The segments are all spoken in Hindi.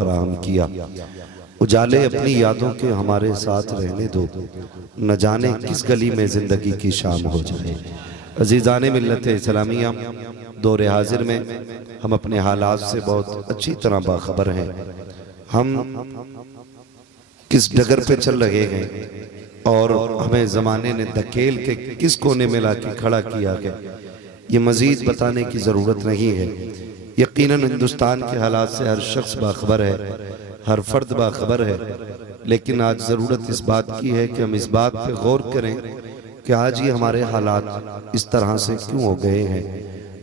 फराहम किया। उजाले अपनी यादों के हमारे साथ रहने दो, न जाने किस गली में जिंदगी की शाम हो जाए। अजीज़ाने मिल्लत इस्लामिया, दौरे हाजिर में हम अपने हालात से बहुत अच्छी तरह बाखबर हैं। हम किस डगर पे चल रहे हैं और हमें ज़माने ने धकेल के किस कोने में लाके खड़ा किया गया, ये मज़ीद बताने की ज़रूरत नहीं है। यकीनन हिंदुस्तान के हालात से हर शख्स बाखबर है, हर फर्द बाखबर है, लेकिन आज ज़रूरत इस बात की है कि हम इस बात पे गौर करें कि आज ये हमारे हालात इस तरह से क्यों हो गए हैं,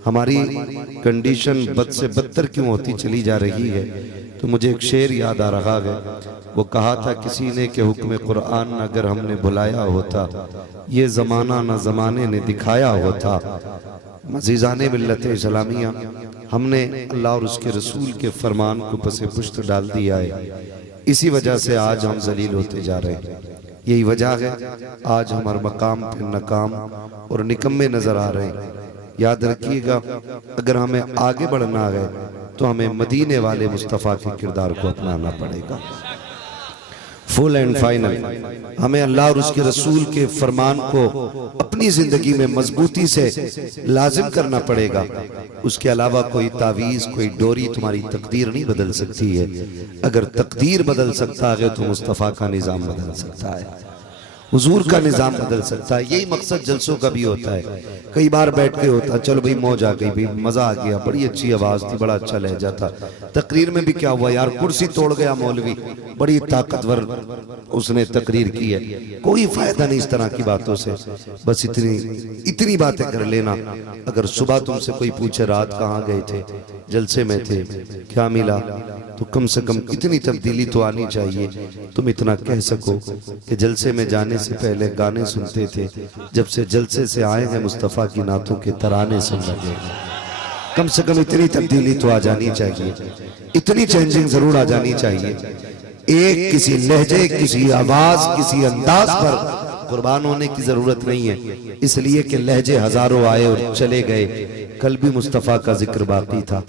हमारी कंडीशन बद से बदतर क्यों होती चली जा रही है। तो मुझे एक शेर याद आ रहा है, वो कहा था किसी ने कि हुक्म कुरान अगर हमने भुलाया होता, ये ज़माना न ज़माने ने दिखाया होता। मज़ीज़ाने मिल्लत इस्लामिया, हमने अल्लाह और उसके रसूल के फरमान को पसे पुश्त डाल दिया है, इसी वजह से आज हम जलील होते जा रहे हैं। यही वजह है आज हमारे मकाम पे नाकाम और निकम्मे नजर आ रहे हैं। याद रखिएगा, अगर हमें आगे बढ़ना है तो हमें मदीने वाले मुस्तफ़ा के किरदार को अपनाना पड़ेगा। फुल एंड फाइनल हमें अल्लाह और उसके रसूल के फरमान को अपनी जिंदगी में मजबूती से लाजिम करना पड़ेगा। उसके अलावा कोई तावीज, कोई डोरी तुम्हारी तकदीर नहीं बदल सकती है। अगर तकदीर बदल सकता है तो मुस्तफ़ा का निज़ाम बदल सकता है, हुजूर का निज़ाम बदल सकता है। यही मकसद जलसों का भी होता है। कई बार बैठ के होता है, चलो भाई मौज आ गई, भाई मजा आ गया, बड़ी अच्छी आवाज थी, बड़ा अच्छा लहजा था। तकरीर में भी क्या हुआ यार, कुर्सी तोड़ गया मौलवी, बड़ी ताकतवर उसने तकरीर की है। कोई फायदा नहीं इस तरह की बातों से। बस इतनी बातें कर लेना। अगर सुबह तुमसे कोई पूछे रात कहाँ गए थे, जलसे में थे, क्या मिला, तो कम से कम इतनी तब्दीली तो आनी चाहिए, तुम इतना कह सको कि जलसे में जाने से पहले गाने सुनते थे, जब से जलसे से आए हैं मुस्तफ़ा की नातों के तराने सुन लगे। कम से कम इतनी तब्दीली तो आ जानी चाहिए, इतनी चेंजिंग जरूर आ जानी चाहिए। एक किसी लहजे, किसी आवाज, किसी अंदाज पर कुर्बान होने की जरूरत नहीं है, इसलिए कि लहजे हजारों आए और चले गए। कल भी मुस्तफ़ा का जिक्र बाकी था,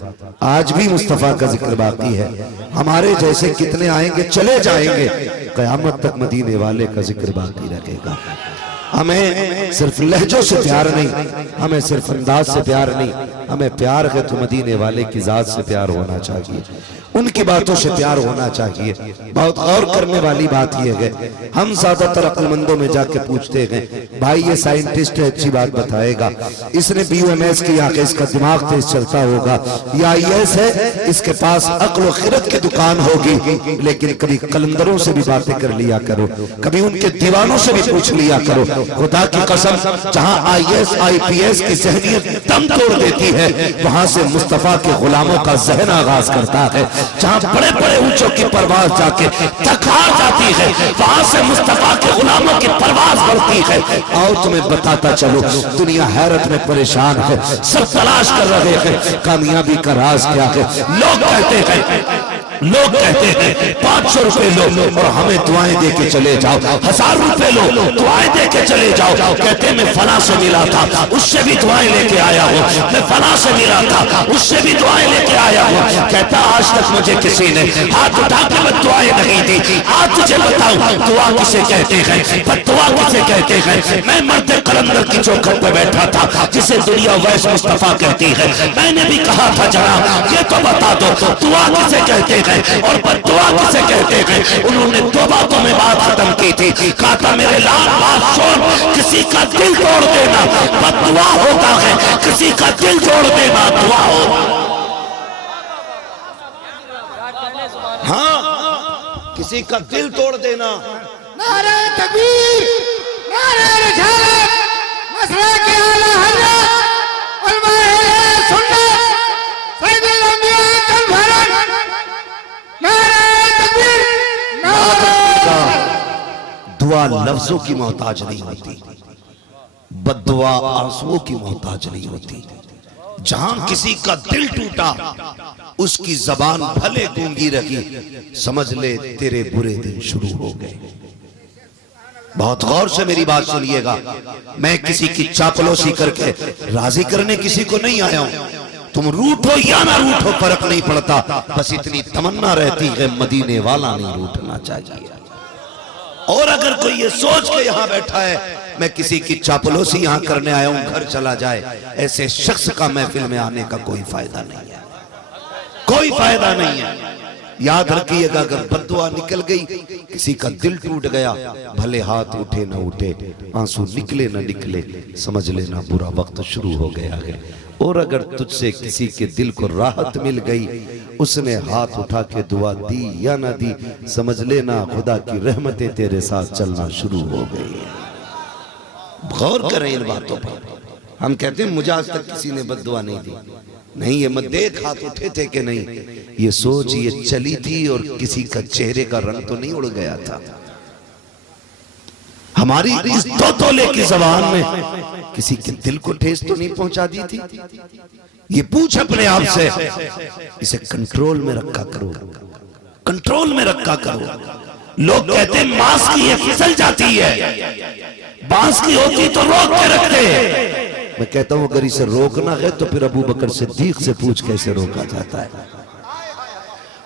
आज भी मुस्तफ़ा का जिक्र बाकी है। हमारे जैसे कितने आएंगे, चले जाएंगे, क़यामत तक मदीने वाले का जिक्र बाकी रहेगा। हमें सिर्फ लहजों से प्यार नहीं, हमें सिर्फ अंदाज से प्यार नहीं, हमें प्यार है तो मदीने वाले की जात से प्यार होना चाहिए, उनकी बातों से प्यार होना चाहिए। बहुत गौर करने वाली बात यह है, हम ज्यादातर अक्लमंदों में जाके पूछते हैं, भाई ये साइंटिस्ट है, अच्छी बात बताएगा, इसने BUMS किया कि इसका दिमाग तेज चलता होगा, या IAS है, इसके पास अक्ल व खिरत की दुकान होगी। लेकिन कभी कलंदरों से भी बातें कर लिया करो, कभी उनके दीवानों से भी पूछ लिया करो। खुदा की कसम, जहां IAS IPS की ज़हनियत दम तोड़ देती है, वहां से मुस्तफ़ा के गुलामों का ज़हन आगाज करता है। जहां बड़े बड़े ऊंचों की परवाज जाके तकरार जाती है, वहां से मुस्तफ़ा के गुलामों की परवाज बढ़ती है। और तुम्हें बताता चलो, दुनिया हैरत में परेशान है, सब तलाश कर रहे हैं कामयाबी का राज क्या है। लोग कहते हैं 500 रुपए लो और हमें दुआएं दे के चले जाओ, 1000 रुपए लो, दुआएं दे के चले जाओ। कहते मैं फला से मिला था, उससे भी दुआएं लेके आया हूँ, मैं फला से मिला था, उससे भी दुआएं लेके आया हूँ। कहता आज तक मुझे किसी ने हाथ उठा के बद्दुआएं नहीं दी। आज तुझे बताऊं दुआ किसे कहते हैं, बद्दुआ किसे कहते हैं। मैं मर्द कलंदर की चौखट पे बैठा था, जिसे दुनिया वैस मुस्तफ़ा कहती है। मैंने भी कहा था जनाब ये तो बता दो दुआ किसे कहते हैं और बद्दुआ किसे कहते हैं। उन्होंने 2 बातों में बात खत्म की थी। कहा था मेरे लाल बात सुन, किसी का दिल तोड़ देना बद्दुआ होता है, किसी का दिल तोड़ देना दुआ होता। हाँ, किसी का दिल तोड़ देना। नारे तकबीर, नारे रिसालत, मसला के आला हज़रत उलमाए सुन्नत सैयदुल अंबिया कल भरत। नारे तकबीर, नारे दुआ लफ्जों की मोहताज नहीं होती, बद्दुआ आंसुओं की मोहताज नहीं होती। जहां किसी का दिल टूटा, उसकी जबान भले गूंगी रही, समझ ले तेरे बुरे दिन शुरू हो गए। बहुत गौर से मेरी बात सुनिएगा, मैं किसी की चापलूसी करके राजी करने किसी को नहीं आया हूं। तुम रूठो या ना रूठो फर्क नहीं पड़ता, बस इतनी तमन्ना रहती है मदीने वाला नहीं रूठना चाहिए। और अगर कोई ये सोच के यहाँ बैठा है मैं किसी की चापलूसी यहाँ करने आया हूँ घर चला जाए, ऐसे शख्स का महफिल में आने का कोई फायदा नहीं है, कोई फायदा नहीं है। याद रखिएगा अगर बद्दुआ निकल गई, किसी का दिल टूट गया, भले हाथ उठे ना उठे, आंसू निकले ना निकले, समझ लेना बुरा वक्त शुरू हो गया है। और अगर तुझसे किसी के दिल को राहत मिल गई, उसने हाथ उठा के दुआ दी या ना दी, समझ लेना खुदा की रहमतें तेरे साथ चलना शुरू हो गई। गौर करें इन बातों पर। हम कहते हैं मुझे आज तक किसी ने बद्दुआ नहीं दी, नहीं ये मत देख हाथ उठे थे कि नहीं, ये सोच ये चली थी और किसी का चेहरे का रंग तो नहीं उड़ गया था। हमारी इस दो तोले की जबान में किसी के दिल को ठेस तो नहीं पहुंचा दी थी। ये पूछ अपने आप से, इसे कंट्रोल में रखा करो, कंट्रोल में रखा करो। लोग कहते हैं मांस की ये फिसल जाती है, बांस की होती तो रोक के रखते। मैं कहता हूं अगर इसे रोकना है तो फिर अबू बकर सिद्दीक से पूछ कैसे रोका जाता है।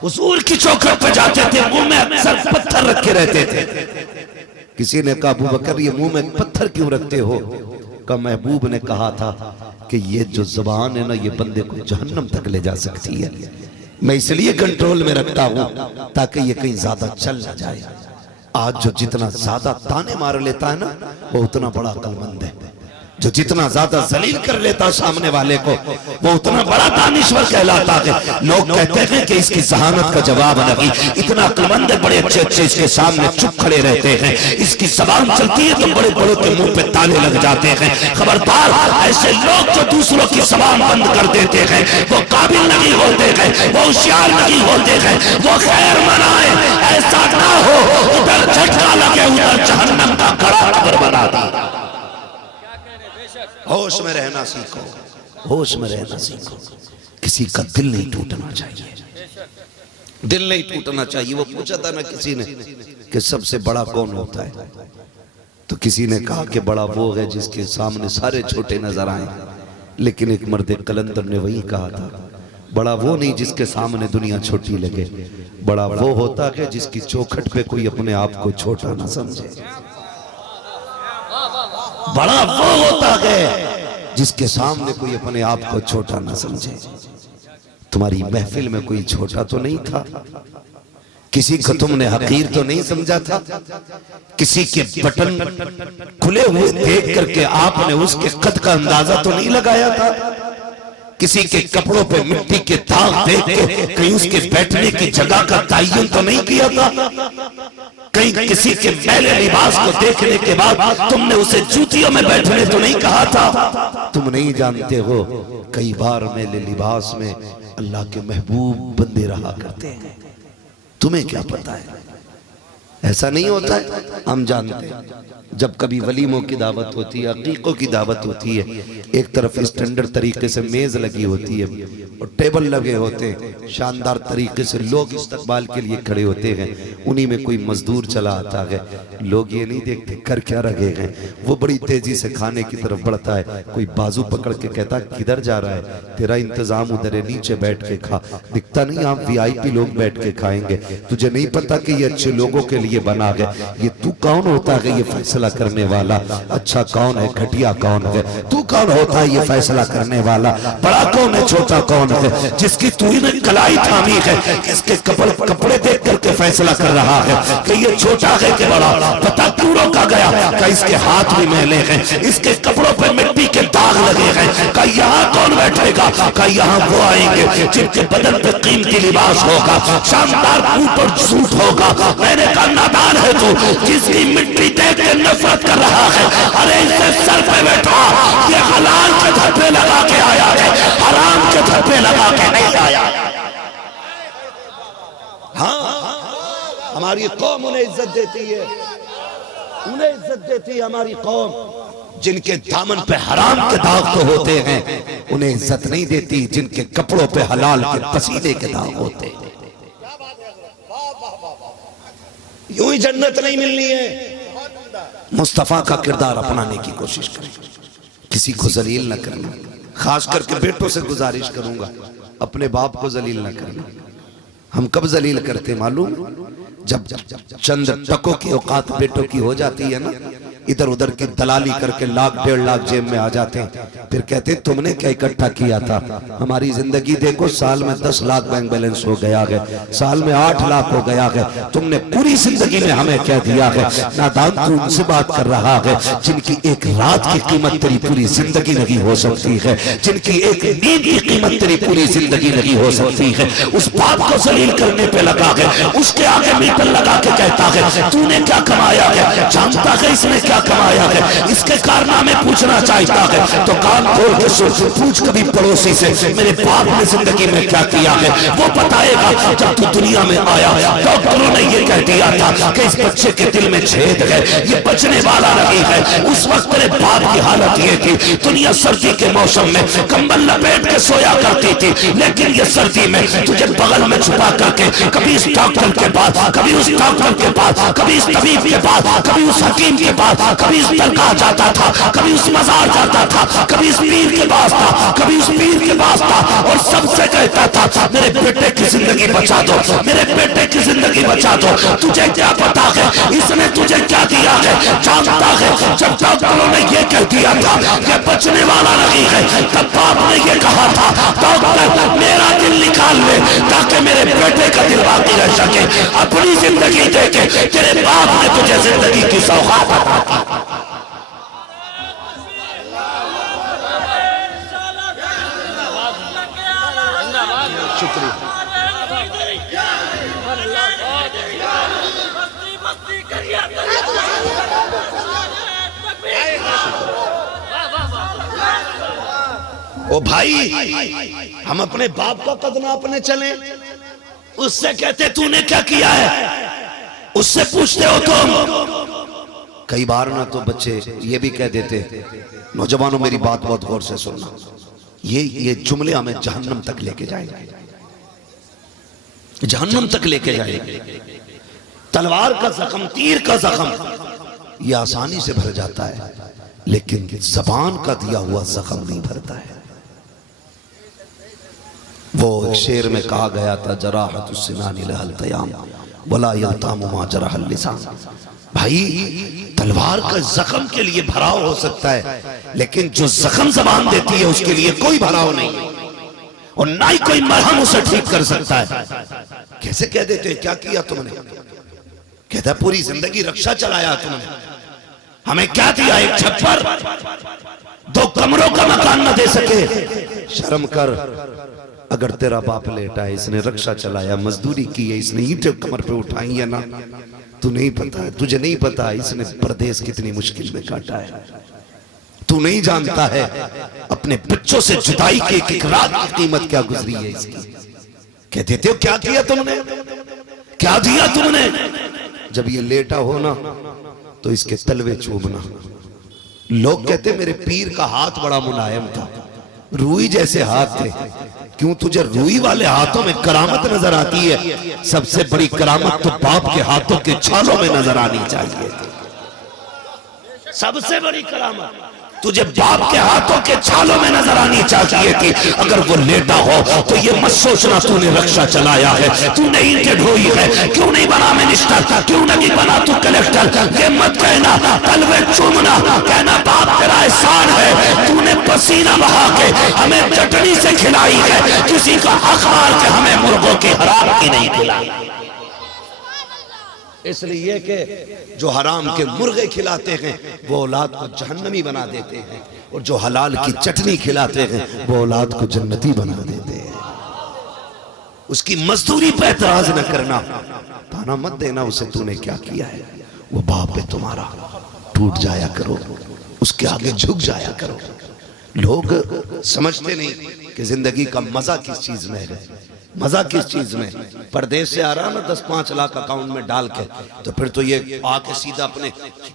हुजूर की चौखट पे जाते थे, मुंह में अक्सर पत्थर रखे रहते थे। किसी ने कहा अबू बकर ये मुंह में पत्थर क्यों रखते हो? का महबूब ने कहा था कि ये जो जुबान है ना ये बंदे को जहन्नम तक ले जा सकती है, मैं इसलिए कंट्रोल में रखता हूं ताकि ये कहीं ज्यादा चल ना जाए। आज जो जितना ज्यादा ताने मार लेता है ना वो उतना बड़ा अक्लमंद है, जो जितना ज्यादा जलील कर लेता सामने वाले को वो उतना बड़ा दानिश्वर कहलाता है। लोग कहते हैं कि इसकी जहानत का जवाब नहीं, इतना अक्लमंद बड़े अच्छे अच्छे इसके सामने चुप खड़े रहते हैं, इसकी जबान चलती है तो बड़े बड़ों के मुंह पे ताले लग जाते हैं। खबरदार, ऐसे लोग जो दूसरों की जबान बंद कर देते हैं वो काबिल नहीं होते हैं, वो होशियार नहीं होते हैं, वो खैर मनाए। ऐसा ना हो उधर झटका लगे उधर जहन्नम का कड़ा खबर बना दी। होश में रहना सीखो, होश में रहना सीखो। किसी का दिल नहीं टूटना चाहिए, दिल नहीं टूटना चाहिए। वो पूछा था ना किसी ने कि सबसे बड़ा कौन होता है, तो किसी ने कहा कि बड़ा वो है जिसके सामने सारे छोटे नजर आए, लेकिन एक मर्द कलंदर ने वही कहा था बड़ा वो नहीं जिसके सामने दुनिया छोटी लगे, बड़ा वो होता है जिसकी चौखट पे कोई अपने आप को छोटा ना समझे। बड़ा वो होता है जिसके सामने कोई अपने आप को छोटा ना समझे। तुम्हारी महफिल में कोई छोटा तो नहीं था, किसी को तुमने हकीर तो नहीं समझा था, किसी के बटन खुले हुए देख करके आपने उसके कद का अंदाजा तो नहीं लगाया था, किसी के कपड़ों पे मिट्टी के दाग देख के कहीं उसके बैठने की जगह का तयन तो नहीं किया था, कहीं किसी के मैले लिबास को देखने के बाद तुमने उसे जूतियों में बैठने तो नहीं कहा था। तुम नहीं जानते हो कई बार मैले लिबास में अल्लाह के महबूब बंदे रहा करते हैं, तुम्हें क्या पता है? ऐसा नहीं होता है, हम जानते हैं। जब कभी वलीमों की दावत होती है, अकीकों की दावत होती है, एक तरफ स्टैंडर्ड तरीके से मेज लगी होती है और टेबल लगे होते हैं, शानदार तरीके से लोग इस्तकबाल के लिए खड़े होते हैं, उन्हीं में कोई मजदूर चला आता है, लोग ये नहीं देखते कर क्या रखे हैं, वो बड़ी तेजी से खाने की तरफ बढ़ता है, कोई बाजू पकड़ के कहता किधर जा रहा है, तेरा इंतजाम उधर है, नीचे बैठ के खा, दिखता नहीं आप वीआईपी लोग बैठ के खाएंगे, तुझे नहीं पता कि ये अच्छे लोगों के लिए बना है, ये तू कौन होता है ये फैसला करने वाला, अच्छा कौन है घटिया कौन है, तू कौन होता है ये फैसला करने वाला, बड़ा कौन है छोटा कौन है, जिसकी तूने कलाई थामी है, इसके कपड़े देख करके फैसला कर रहा है कि ये छोटा है कि बड़ा, पता क्यों रोका गया, कि इसके हाथ भी मैले हैं, इसके कपड़ों पे मिट्टी के दाग लगे हैं, कि यहाँ कौन बैठेगा, कि यहाँ वो आएंगे जिनके बदन पे कीमती लिबास होगा, शानदार बूट और सूट होगा। मैंने कहा नादान है तू जिसकी मिट्टी देख के नफरत कर रहा है, अरे इससे सर पे बैठा, ये हलाल के धब्बे लगा के आया है, हराम के धब्बे लगा के नहीं आया। हाँ, हमारी कौम उन्हें इज्जत देती है, उन्हें इज्जत देती है हमारी कौम। जिनके दामन पे हराम के दाग तो होते हैं उन्हें इज्जत नहीं देती, जिनके कपड़ों पे हलाल के पसीने के दाग होते हैं। यूं ही जन्नत नहीं मिलनी है। मुस्तफा का किरदार अपनाने की कोशिश करें, किसी को जलील न करना, खास करके बेटों से गुजारिश करूंगा, अपने बाप को जलील ना करना। हम कब जलील करते मालूम? जब चंद टकों की औकात बेटों की हो जाती है ना, इधर उधर की दलाली करके 1 लाख 1.5 लाख जेब में आ जाते हैं, फिर कहते तुमने क्या इकट्ठा किया था? हमारी जिंदगी देखो, साल में 10 लाख बैंक बैलेंस हो गया है, साल में 8 लाख हो गया है, तुमने पूरी जिंदगी में हमें क्या दिया है? नादान तू उनसे बात कर रहा है जिनकी एक रात की कीमत तेरी पूरी जिंदगी नहीं हो सकती है, जिनकी एक नींद की कीमत तेरी पूरी जिंदगी नहीं हो सकती है। उस बाप को जलील करने पे लगा है, उसके आगे मीटर लगा के कहता है तूने क्या कमाया है? जानता है इसने क्या कमाया है? इसके कारनामे पूछना चाहता है तो कान खोल के सोच, पूछ कभी पड़ोसी से मेरे बाप ने जिंदगी में क्या किया है, वो बताएगा। जब तू दुनिया में आया डॉक्टरों ने ये कह दिया था कि इस बच्चे के दिल में छेद है, ये बचने वाला नहीं है। उस वक्त तेरे बाप की हालत ये थी, दुनिया सर्दी के मौसम में कंबल लपेट के सोया करती थी, लेकिन ये सर्दी में तुझे बगल में छुपा करके कभी इस डॉक्टर के पास, कभी उस डॉक्टर के पास, कभी इस तबीब के पास, कभी उस हकीम के पास, कभी इस दरगाह जाता था, कभी उस मजार जाता था, कभी इस पीर के पास था, कभी उस पीर के पास था, और सबसे कहता था मेरे बेटे की जिंदगी बचा दो, मेरे बेटे की जिंदगी बचा दो। तुझे क्या पता है इसने तुझे क्या दिया है? जानता है जब डॉक्टरों ने ये कह दिया था ये बचने वाला नहीं है, तब बाप ने ये कहा था डॉक्टर मेरा दिल निकाल ले ताकि मेरे बेटे का दिल बाकी रह सके। अपनी जिंदगी देके तेरे बाप ने तुझे जिंदगी की सौगात अता की। शुक्रिया। ओ भाई, हम अपने बाप का कद नापने चले, उससे कहते तूने क्या किया है, उससे पूछते हो तुम। कई बार ना तो बच्चे ये भी कह देते, नौजवानों मेरी बात बहुत गौर से सुनना, ये जुमले हमें जहन्नम तक लेके जाएंगे, जहन्नम तक लेके जाएंगे। तलवार का जख्म, तीर का जख्म ये आसानी से भर जाता है, लेकिन जबान का दिया हुआ जख्म नहीं भरता है। वो एक शेर में कहा गया था जराहतुस्सिनानी लहल तयाम वला यल्तामु मा जरहल लिसान। भाई तलवार का जख्म के लिए भराव हो सकता है, लेकिन जो जख्म जबान देती है उसके लिए कोई भराव नहीं, और ना ही कोई मरहम उसे ठीक कर सकता है। कैसे कह देते क्या किया तुमने? कहता पूरी जिंदगी रक्षा चलाया तुमने, हमें क्या दिया? एक छप्पर, 2 कमरों का मकान न दे सके। शर्म कर, अगर तेरा बाप लेटा है, इसने रक्षा चलाया, मजदूरी की है, इसने ईंटें कमर पे उठाई है ना, तू नहीं पता है, तुझे नहीं पता है इसने परदेश कितनी मुश्किल में काटा है, तू नहीं जानता है अपने बच्चों से जुदाई की एक रात की कीमत क्या गुजरी है इसकी। कह देते हो क्या किया तुमने, क्या दिया तुमने? जब ये लेटा हो ना तो इसके तलवे चूमना। लोग कहते मेरे पीर का हाथ बड़ा मुलायम था, रूई जैसे हाथ थे। क्यों तुझे रूई वाले हाथों में करामत नजर आती है? सबसे बड़ी करामत तो बाप के हाथों के छालों में नजर आनी चाहिए। सबसे बड़ी करामत तुझे बाप के हाथों के छालों में नजर आनी चाहिए थी। अगर वो लेटा हो तो ये मत सोचना तूने रक्षा चलाया है, तूने ईंटें ढोई है, क्यों नहीं बना मिनिस्टर, क्यों नहीं बना तू कलेक्टर। ये मत कहना, तलवे चूमना, कहना बाप तेरा एहसान है, तूने पसीना बहा के हमें चटनी से खिलाई है, किसी का हक मार के हमें मुर्गों की हराम की नहीं खिलाई। इसलिए कि जो हराम के मुर्गे खिलाते हैं वो औलाद को जहन्नमी बना देते हैं, और जो हलाल की चटनी खिलाते हैं वो औलाद को जन्नती बना देते हैं। उसकी मजदूरी पर एतराज न करना, ताना मत देना उसे तूने क्या किया है। वो बाप है तुम्हारा, टूट जाया करो, उसके आगे झुक जाया करो। लोग समझते नहीं कि जिंदगी का मजा किस चीज में है, मजा किस चीज में। परदेश से आ रहा ना 10-5 लाख अकाउंट में डाल के, तो फिर तो ये आके सीधा अपने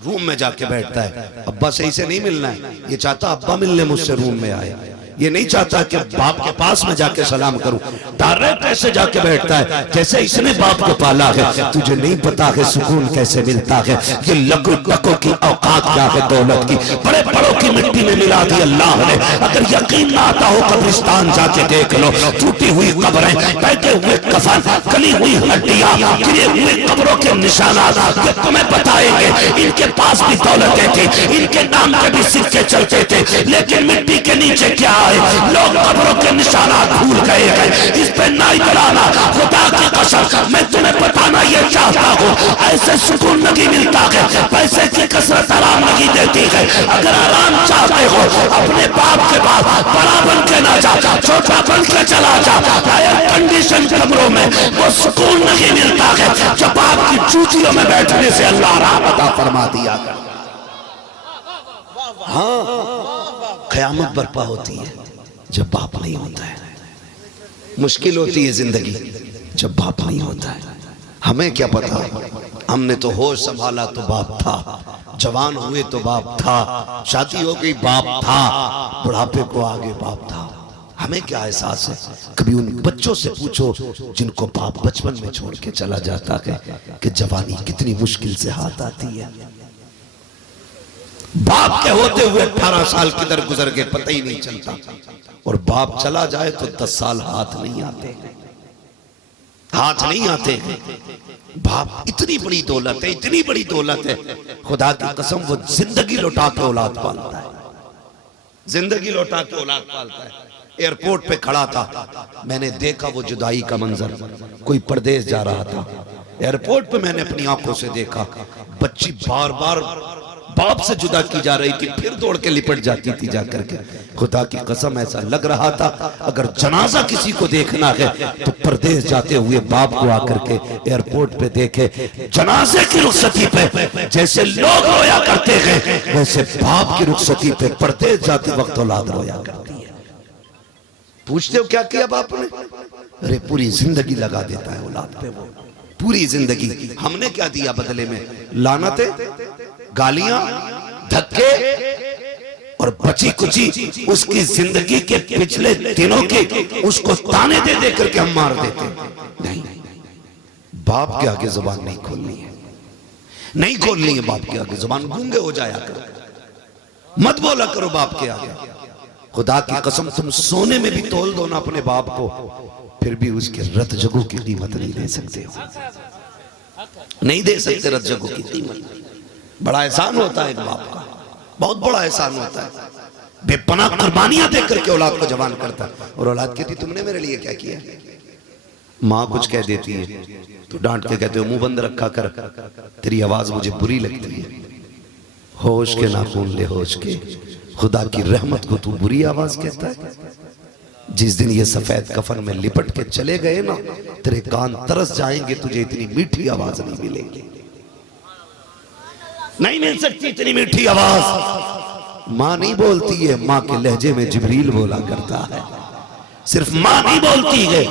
रूम में जाके बैठता है, अब्बा सही से नहीं मिलना है, ये चाहता अब्बा मिलने मुझसे रूम में आए। ये नहीं चाहता कि बाप के पास में जाके सलाम करूं, डायरेक्ट ऐसे जाके बैठता है जैसे इसने बाप को पाला है। तुझे नहीं पता है सुकून कैसे मिलता है, ये लकू टकों की औकात क्या है दौलत की, बड़े बड़ों की मिट्टी में मिला दी अल्लाह ने। अगर यकीन ना आता हो कब्रिस्तान जाके देख लो, टूटी हुई कब्रें, बैठे हुए कफन, गली हुई हड्डियां, गिरे हुए कब्रों के निशानात, ये तुम्हें बताएंगे इनके पास भी दौलतें थी, इनके नाम के भी सिक्के चलते थे, लेकिन मिट्टी के नीचे क्या है, लोग कब्रों के निशानात भूल गए हैं। इस पे ना इतराना, खुदा की कसम मैं तुम्हें बताना ये चाहता हूँ, ऐसे सुकून नहीं मिलता है, पैसे की कसरत आराम नहीं देती है। अगर आराम चाहते हो अपने बाप के पास बड़ा बन के ना जा, छोटा बन के चला जा। एयर कंडीशन कमरों में वो सुकून नहीं मिलता है जो बाप की चूचियों में बैठने से अल्लाह राहत अता फरमा दिया। हाँ, क़यामत बर्पा होती है जब बाप नहीं होता है, मुश्किल होती है जिंदगी जब बाप नहीं होता है। हमें क्या पता, हमने तो होश संभाला तो बाप था, जवान हुए तो बाप था, शादी हो गई बाप था, बुढ़ापे को आगे बाप था। हमें क्या एहसास है? कभी उन बच्चों से पूछो जिनको बाप बचपन में छोड़ के चला जाता है कि जवानी कितनी मुश्किल से हाथ आती है। बाप के होते हुए 18 साल किधर गुजर गए पता ही नहीं चलता, और बाप चला जाए तो 10 साल हाथ नहीं आते, हाथ नहीं आते। बाप इतनी बड़ी दौलत है, इतनी बड़ी दौलत है, खुदा की कसम वो जिंदगी लौटा के औलाद पालता है, जिंदगी लौटा के औलाद पालता है। एयरपोर्ट पे खड़ा था, मैंने देखा वो जुदाई का मंजर, कोई परदेश जा रहा था, एयरपोर्ट पे मैंने अपनी आंखों से देखा बच्ची बार बार बाप से जुदा की जा रही थी, फिर दौड़ के लिपट जाती थी जाकर के। खुदा की कसम ऐसा लग रहा था अगर जनाजा किसी को देखना है तो परदेश जाते हुए बाप को आकर के एयरपोर्ट पे देखे। जनाजे की रुखसती पे जैसे लोग रोया करते हैं, वैसे बाप की रुखसती पे परदेश जाते वक्त औलाद रोया करती है। पूछते हो क्या किया बाप ने? अरे पूरी जिंदगी लगा देता है औलाद पे, वो पूरी जिंदगी। हमने क्या दिया बदले में? लानतें, गालियां, धक्के और बची कुची उसकी जिंदगी के पिछले दिनों के उसको ताने दे दे करके हम मार देते। नहीं, बाप के आगे जुबान नहीं खोलनी है, नहीं खोलनी है बाप के आगे जुबान, गूंगे हो जाया करो, मत बोला करो बाप के आगे। खुदा की कसम तुम सोने में भी तोल दो ना अपने बाप को, फिर भी उसके रत जगों की कीमत नहीं दे सकते हो, नहीं दे सकते रत जगों की कीमत। बड़ा एहसान होता है एक बाप का, बहुत बड़ा एहसान होता है, बेपनाह कुर्बानियां देकर के औलाद को जवान करता है। और औलाद कहती तुमने मेरे लिए क्या किया? माँ कुछ कह देती है तो डांट के कहते हो मुंह बंद रखा कर, तेरी आवाज मुझे बुरी लगती है। होश के नाखून ले होश के, खुदा की रहमत को तू बुरी आवाज कहता है। जिस दिन ये सफेद कफन में लिपट के चले गए ना, तेरे कान तरस जाएंगे, तुझे इतनी मीठी आवाज नहीं मिलेगी, नहीं मिल सकती इतनी मीठी आवाज। माँ नहीं बोलती है, माँ के लहजे में जिब्रील बोला करता है। सिर्फ माँ नहीं बोलती है,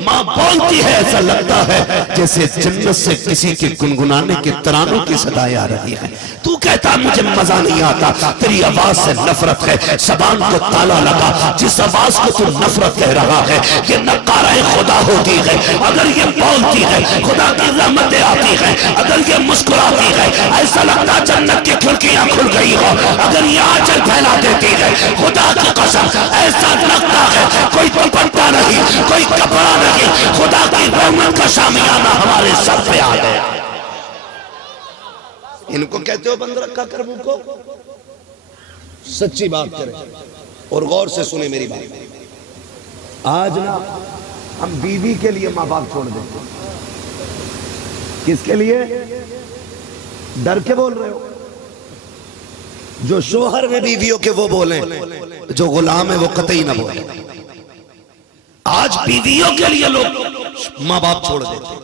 माँ बोलती है, ऐसा लगता है जैसे जन्नत से किसी के गुनगुनाने के तरानों की सदाएं आ रही है। तू कहता मुझे मजा नहीं आता, तेरी आवाज से नफरत है, जबान को ताला लगा, जिस आवाज को तू नफरत कह रहा है ये नकाराए खुदा होती है। अगर ये बोलती है खुदा की रहमतें आती है, अगर ये मुस्कुराती है ऐसा लगता जन्नत की खिड़कियां खुल गई हो। अगर ये आंचल फैला देती है खुदा की कसम ऐसा लगता है कोई दुपट्टा नहीं, कोई कपड़ा नहीं, खुदा की रहमत का शामियाना हमारे सर पे आ गया। इनको कहते हो बंद रखा कर मुंह को? सच्ची बात करें और गौर से सुने मेरी बात। आज ना हम बीवी के लिए माँ बाप छोड़ देते, किसके लिए? डर के बोल रहे हो? जो शोहर में बीवियों के वो बोले, जो गुलाम है वो कतई ना बोले। आज बीवियों के लिए लोग माँ बाप छोड़ देते।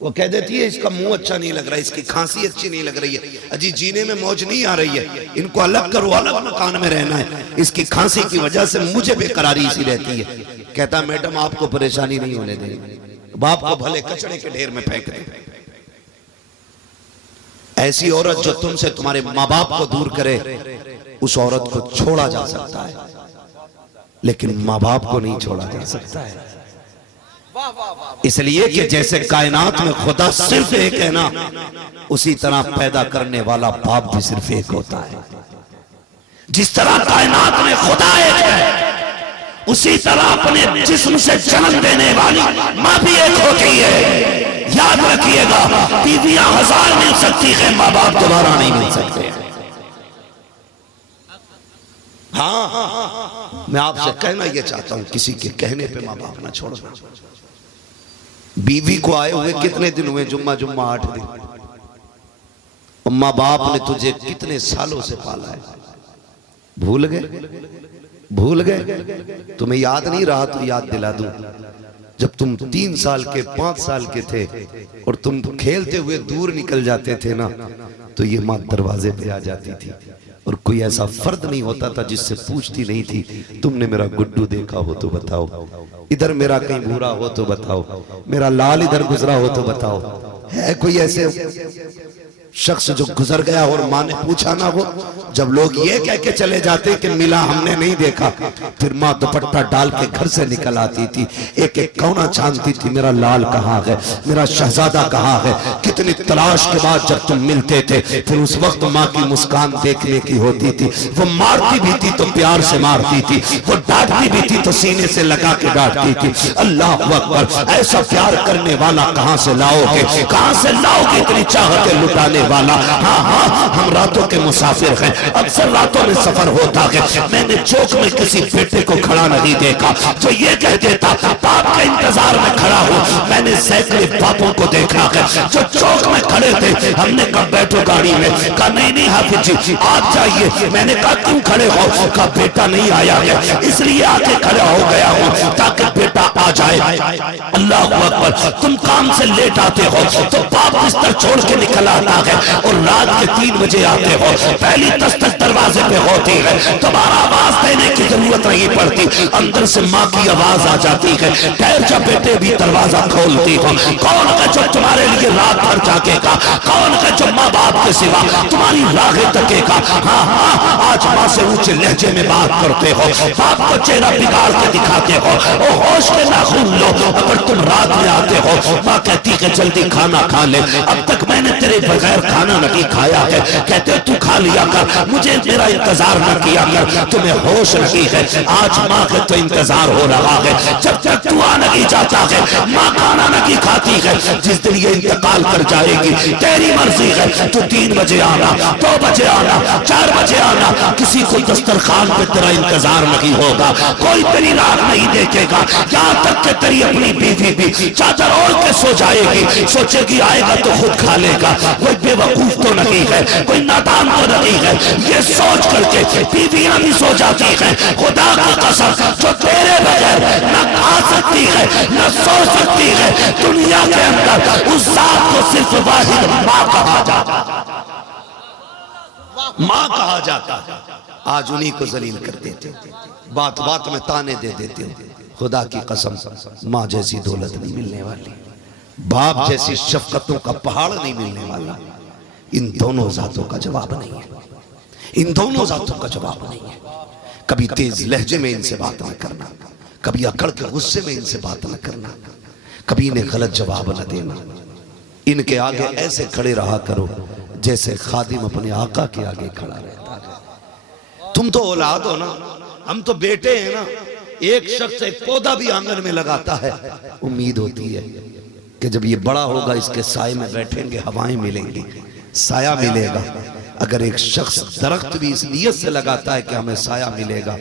वो कह देती है इसका मुंह अच्छा नहीं लग रहा है, इसकी खांसी अच्छी नहीं लग रही है, अजी जीने में मौज नहीं आ रही है, इनको अलग करो, अलग मकान में रहना है, इसकी खांसी की वजह से मुझे बेकरारी सी रहती है। कहता मैडम आपको परेशानी नहीं होने देंगे, बाप को भले कचड़े के ढेर में फेंक दे। ऐसी औरत जो तुमसे तुम्हारे माँ बाप को दूर करे, उस औरत को छोड़ा जा सकता है, लेकिन माँ बाप को नहीं छोड़ा जा सकता है। इसलिए कि जैसे कायनात में खुदा सिर्फ एक है ना, उसी तरह पैदा करने वाला बाप भी सिर्फ एक होता है। जिस तरह कायनात में खुदा एक है, उसी तरह अपने जिस्म से जन्म देने वाली माँ भी एक होती है। याद रखिएगा, बीवियां 1000 मिल सकती है, माँ बाप दोबारा नहीं मिल सकते। हाँ, मैं आपसे कहना यह चाहता हूं, किसी के कहने पे माँ बाप ना छोड़ना। बीवी को आए हुए कितने दिन हुए? जुम्मा 8 दिन। माँ बाप ने तुझे कितने सालों से पाला है, भूल गए? तुम्हें याद नहीं रहा तो याद दिला दूं। जब तुम 3 साल के 5 साल के थे और तुम खेलते हुए दूर निकल जाते थे ना, तो ये माँ दरवाजे पे आ जाती थी और कोई ऐसा फर्द नहीं होता था जिससे पूछती नहीं थी, तुमने मेरा गुड्डू देखा हो तो बताओ, इधर मेरा कहीं भूरा हो तो बताओ, मेरा लाल इधर गुजरा हो तो बताओ। है कोई ऐसे शख्स जो गुजर गया और माँ ने पूछा ना हो? जब लोग ये कह के चले जाते कि मिला हमने नहीं देखा, फिर माँ दुपट्टा डाल के घर से निकल आती थी, एक एक कौना छानती थी, मेरा लाल कहाँ है, मेरा शहजादा कहाँ है। कितनी तलाश के बाद जब तुम मिलते थे, फिर उस वक्त माँ की मुस्कान देखने की होती थी। वो मारती भी थी तो प्यार से मारती थी, वो डांटती भी थी तो सीने से लगा के डांटती थी। अल्लाह अकबर, ऐसा प्यार करने वाला कहाँ से लाओगे, कहाँ से लाओगे इतनी चाहते लुटाने वाला? हाँ हाँ, हम रातों के मुसाफिर हैं, अक्सर रातों में सफर होता है। मैंने चौक में किसी बेटे को खड़ा नहीं देखा जो ये कह देता बाप के इंतजार में खड़ा हूँ। मैंने सैकड़े बापों को देखा है जो चौक में खड़े थे, हमने कहा बैठो गाड़ी में, कहा नहीं हाफिज जी आप जाइए। मैंने कहा क्यों खड़े हो? कहा बेटा नहीं आया है इसलिए आके खड़ा हो गया हूँ ताकि बेटा आ जाए। अल्लाह अकबर, तुम काम से लेट आते हो तो बाप बिस्तर छोड़ के निकल आता है और रात के 3 बजे आते हो, पहली दस्तक दरवाजे पे होती है, तुम्हारा आवाज देने की जरूरत नहीं पड़ती, अंदर से माँ की आवाज आ जाती है, ठहर जा बेटे भी दरवाजा खोलती हो। कौन है जो तुम्हारे लिए रात भर जागेगा? कौन है जो माँ बाप के सिवा तुम्हारी राहें तकेगा? हाँ हाँ, आज माँ से ऊंचे लहजे में बात करते हो, बाप को चेहरा बिगाड़ के दिखाते हो, ओ होश के नाखून लो। अगर तुम रात में आते हो, माँ कहती है जल्दी खाना खा ले, अब तक मैंने तेरे बगैर खाना नहीं खाया है, कहते तू खा लिया कर, मुझे मेरा इंतजार न किया कर, तुम्हें होश नहीं है। आज माँ का तो इंतजार हो रहा है, जब तक तू आ नहीं जाता है माँ खाना नहीं खाती है। जिस दिन ये इंतकाल कर जाएगी तेरी मर्जी है, तू 3 बजे आना, 2 बजे आना, 4 बजे आना, किसी को दस्तरखान पे तेरा इंतजार नहीं होगा, कोई तेरी राह नहीं देखेगा। यहाँ तक कि तेरी अपनी बीवी भी चादर ओढ़ के सो जाएगी, सोचेगी आएगा तो खुद खा लेगा। कोई बेवकूफ तो नहीं है, कोई नादान तो नहीं है, ये सोच करके बीवियां भी सो जाती हैं। खुदा की कसम, जो तेरे बगैर न खा सकती है न सो सकती है दुनिया के अंदर, उस जात को सिर्फ वाहिद माँ कहा जाता है, माँ कहा जाता है। आज उन्हीं को जलील कर देते हो, बात बात में ताने दे देते हो। खुदा की कसम, माँ जैसी दौलत नहीं मिलने वाली, बाप जैसी शफकतों का पहाड़ नहीं मिलने वाला। इन दोनों जातों का जवाब नहीं है, इन दोनों जातों का जवाब नहीं है। कभी तेज लहजे में इनसे बात न करना, कभी अकड़ के गुस्से में इनसे बात न करना, कभी इन्हें गलत जवाब न देना। इनके आगे ऐसे खड़े रहा करो जैसे खादिम अपने आका के आगे खड़ा रहता है। तुम तो औलाद हो ना, हम तो बेटे हैं ना। एक शख्स एक पौधा भी आंगन में लगाता है, उम्मीद होती है कि जब ये बड़ा होगा इसके साए में बैठेंगे, हवाएं मिलेंगी, साया मिलेगा। अगर एक शख्स दरख्त भी इस नियत से लगाता है कि हमें साया मिलेगा,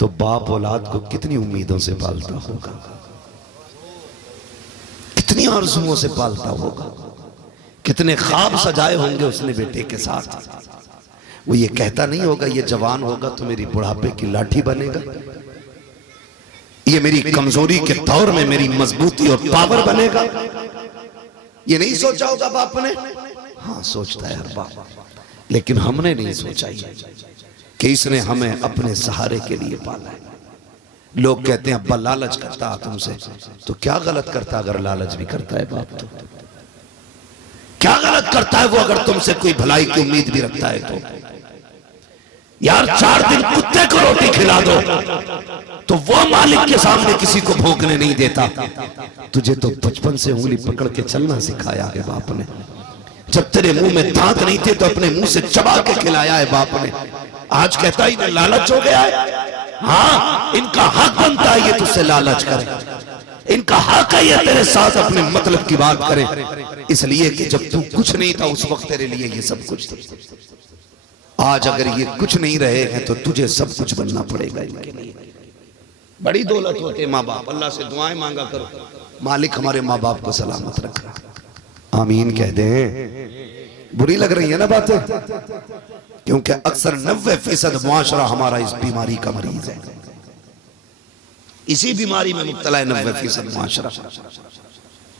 तो बाप औलाद को कितनी उम्मीदों से पालता होगा, कितनी आरज़ुओं से पालता होगा, कितने ख्वाब सजाए होंगे उसने बेटे के साथ। वो ये कहता नहीं होगा ये जवान होगा तो मेरी बुढ़ापे की लाठी बनेगा, ये मेरी कमजोरी के दौर में मेरी मजबूती और पावर बनेगा। ये नहीं सोचा होगा बाप ने? हाँ, सोचता है हर बाप, लेकिन हमने नहीं सोचा कि इसने हमें अपने सहारे के लिए पाला है। लोग कहते हैं अब्बा लालच करता है तुमसे, तो क्या गलत करता अगर लालच भी करता है बाप? तो क्या गलत करता है वो अगर तुमसे कोई भलाई की उम्मीद भी रखता है? तो यार 4 दिन कुत्ते को रोटी खिला दो तो वो मालिक के सामने किसी को भोंकने नहीं देता। तुझे तो बचपन से उंगली पकड़ के चलना सिखाया है बाप ने। जब तेरे मुंह में दांत नहीं थे तो अपने मुंह से चबा के खिलाया है बाप ने। आज कहता है लालच हो गया है। हाँ, इनका हक बनता है ये तुझसे लालच करे। इनका हक है ये तेरे साथ अपने मतलब की बात करे, इसलिए कि जब तू कुछ नहीं था उस वक्त तेरे लिए ये सब कुछ था। आज अगर ये कुछ नहीं रहे हैं तो तुझे सब कुछ बनना पड़ेगा इनके लिए। बड़ी दौलत होते माँ बाप। अल्लाह से दुआएं मांगा करो, मालिक हमारे माँ बाप को सलामत रखना। आमीन कह दे। बुरी लग रही है ना बातें, क्योंकि अक्सर 90% मुआशरा हमारा इस बीमारी का मरीज है। इसी बीमारी में मुब्तला है 90% मुआशरा।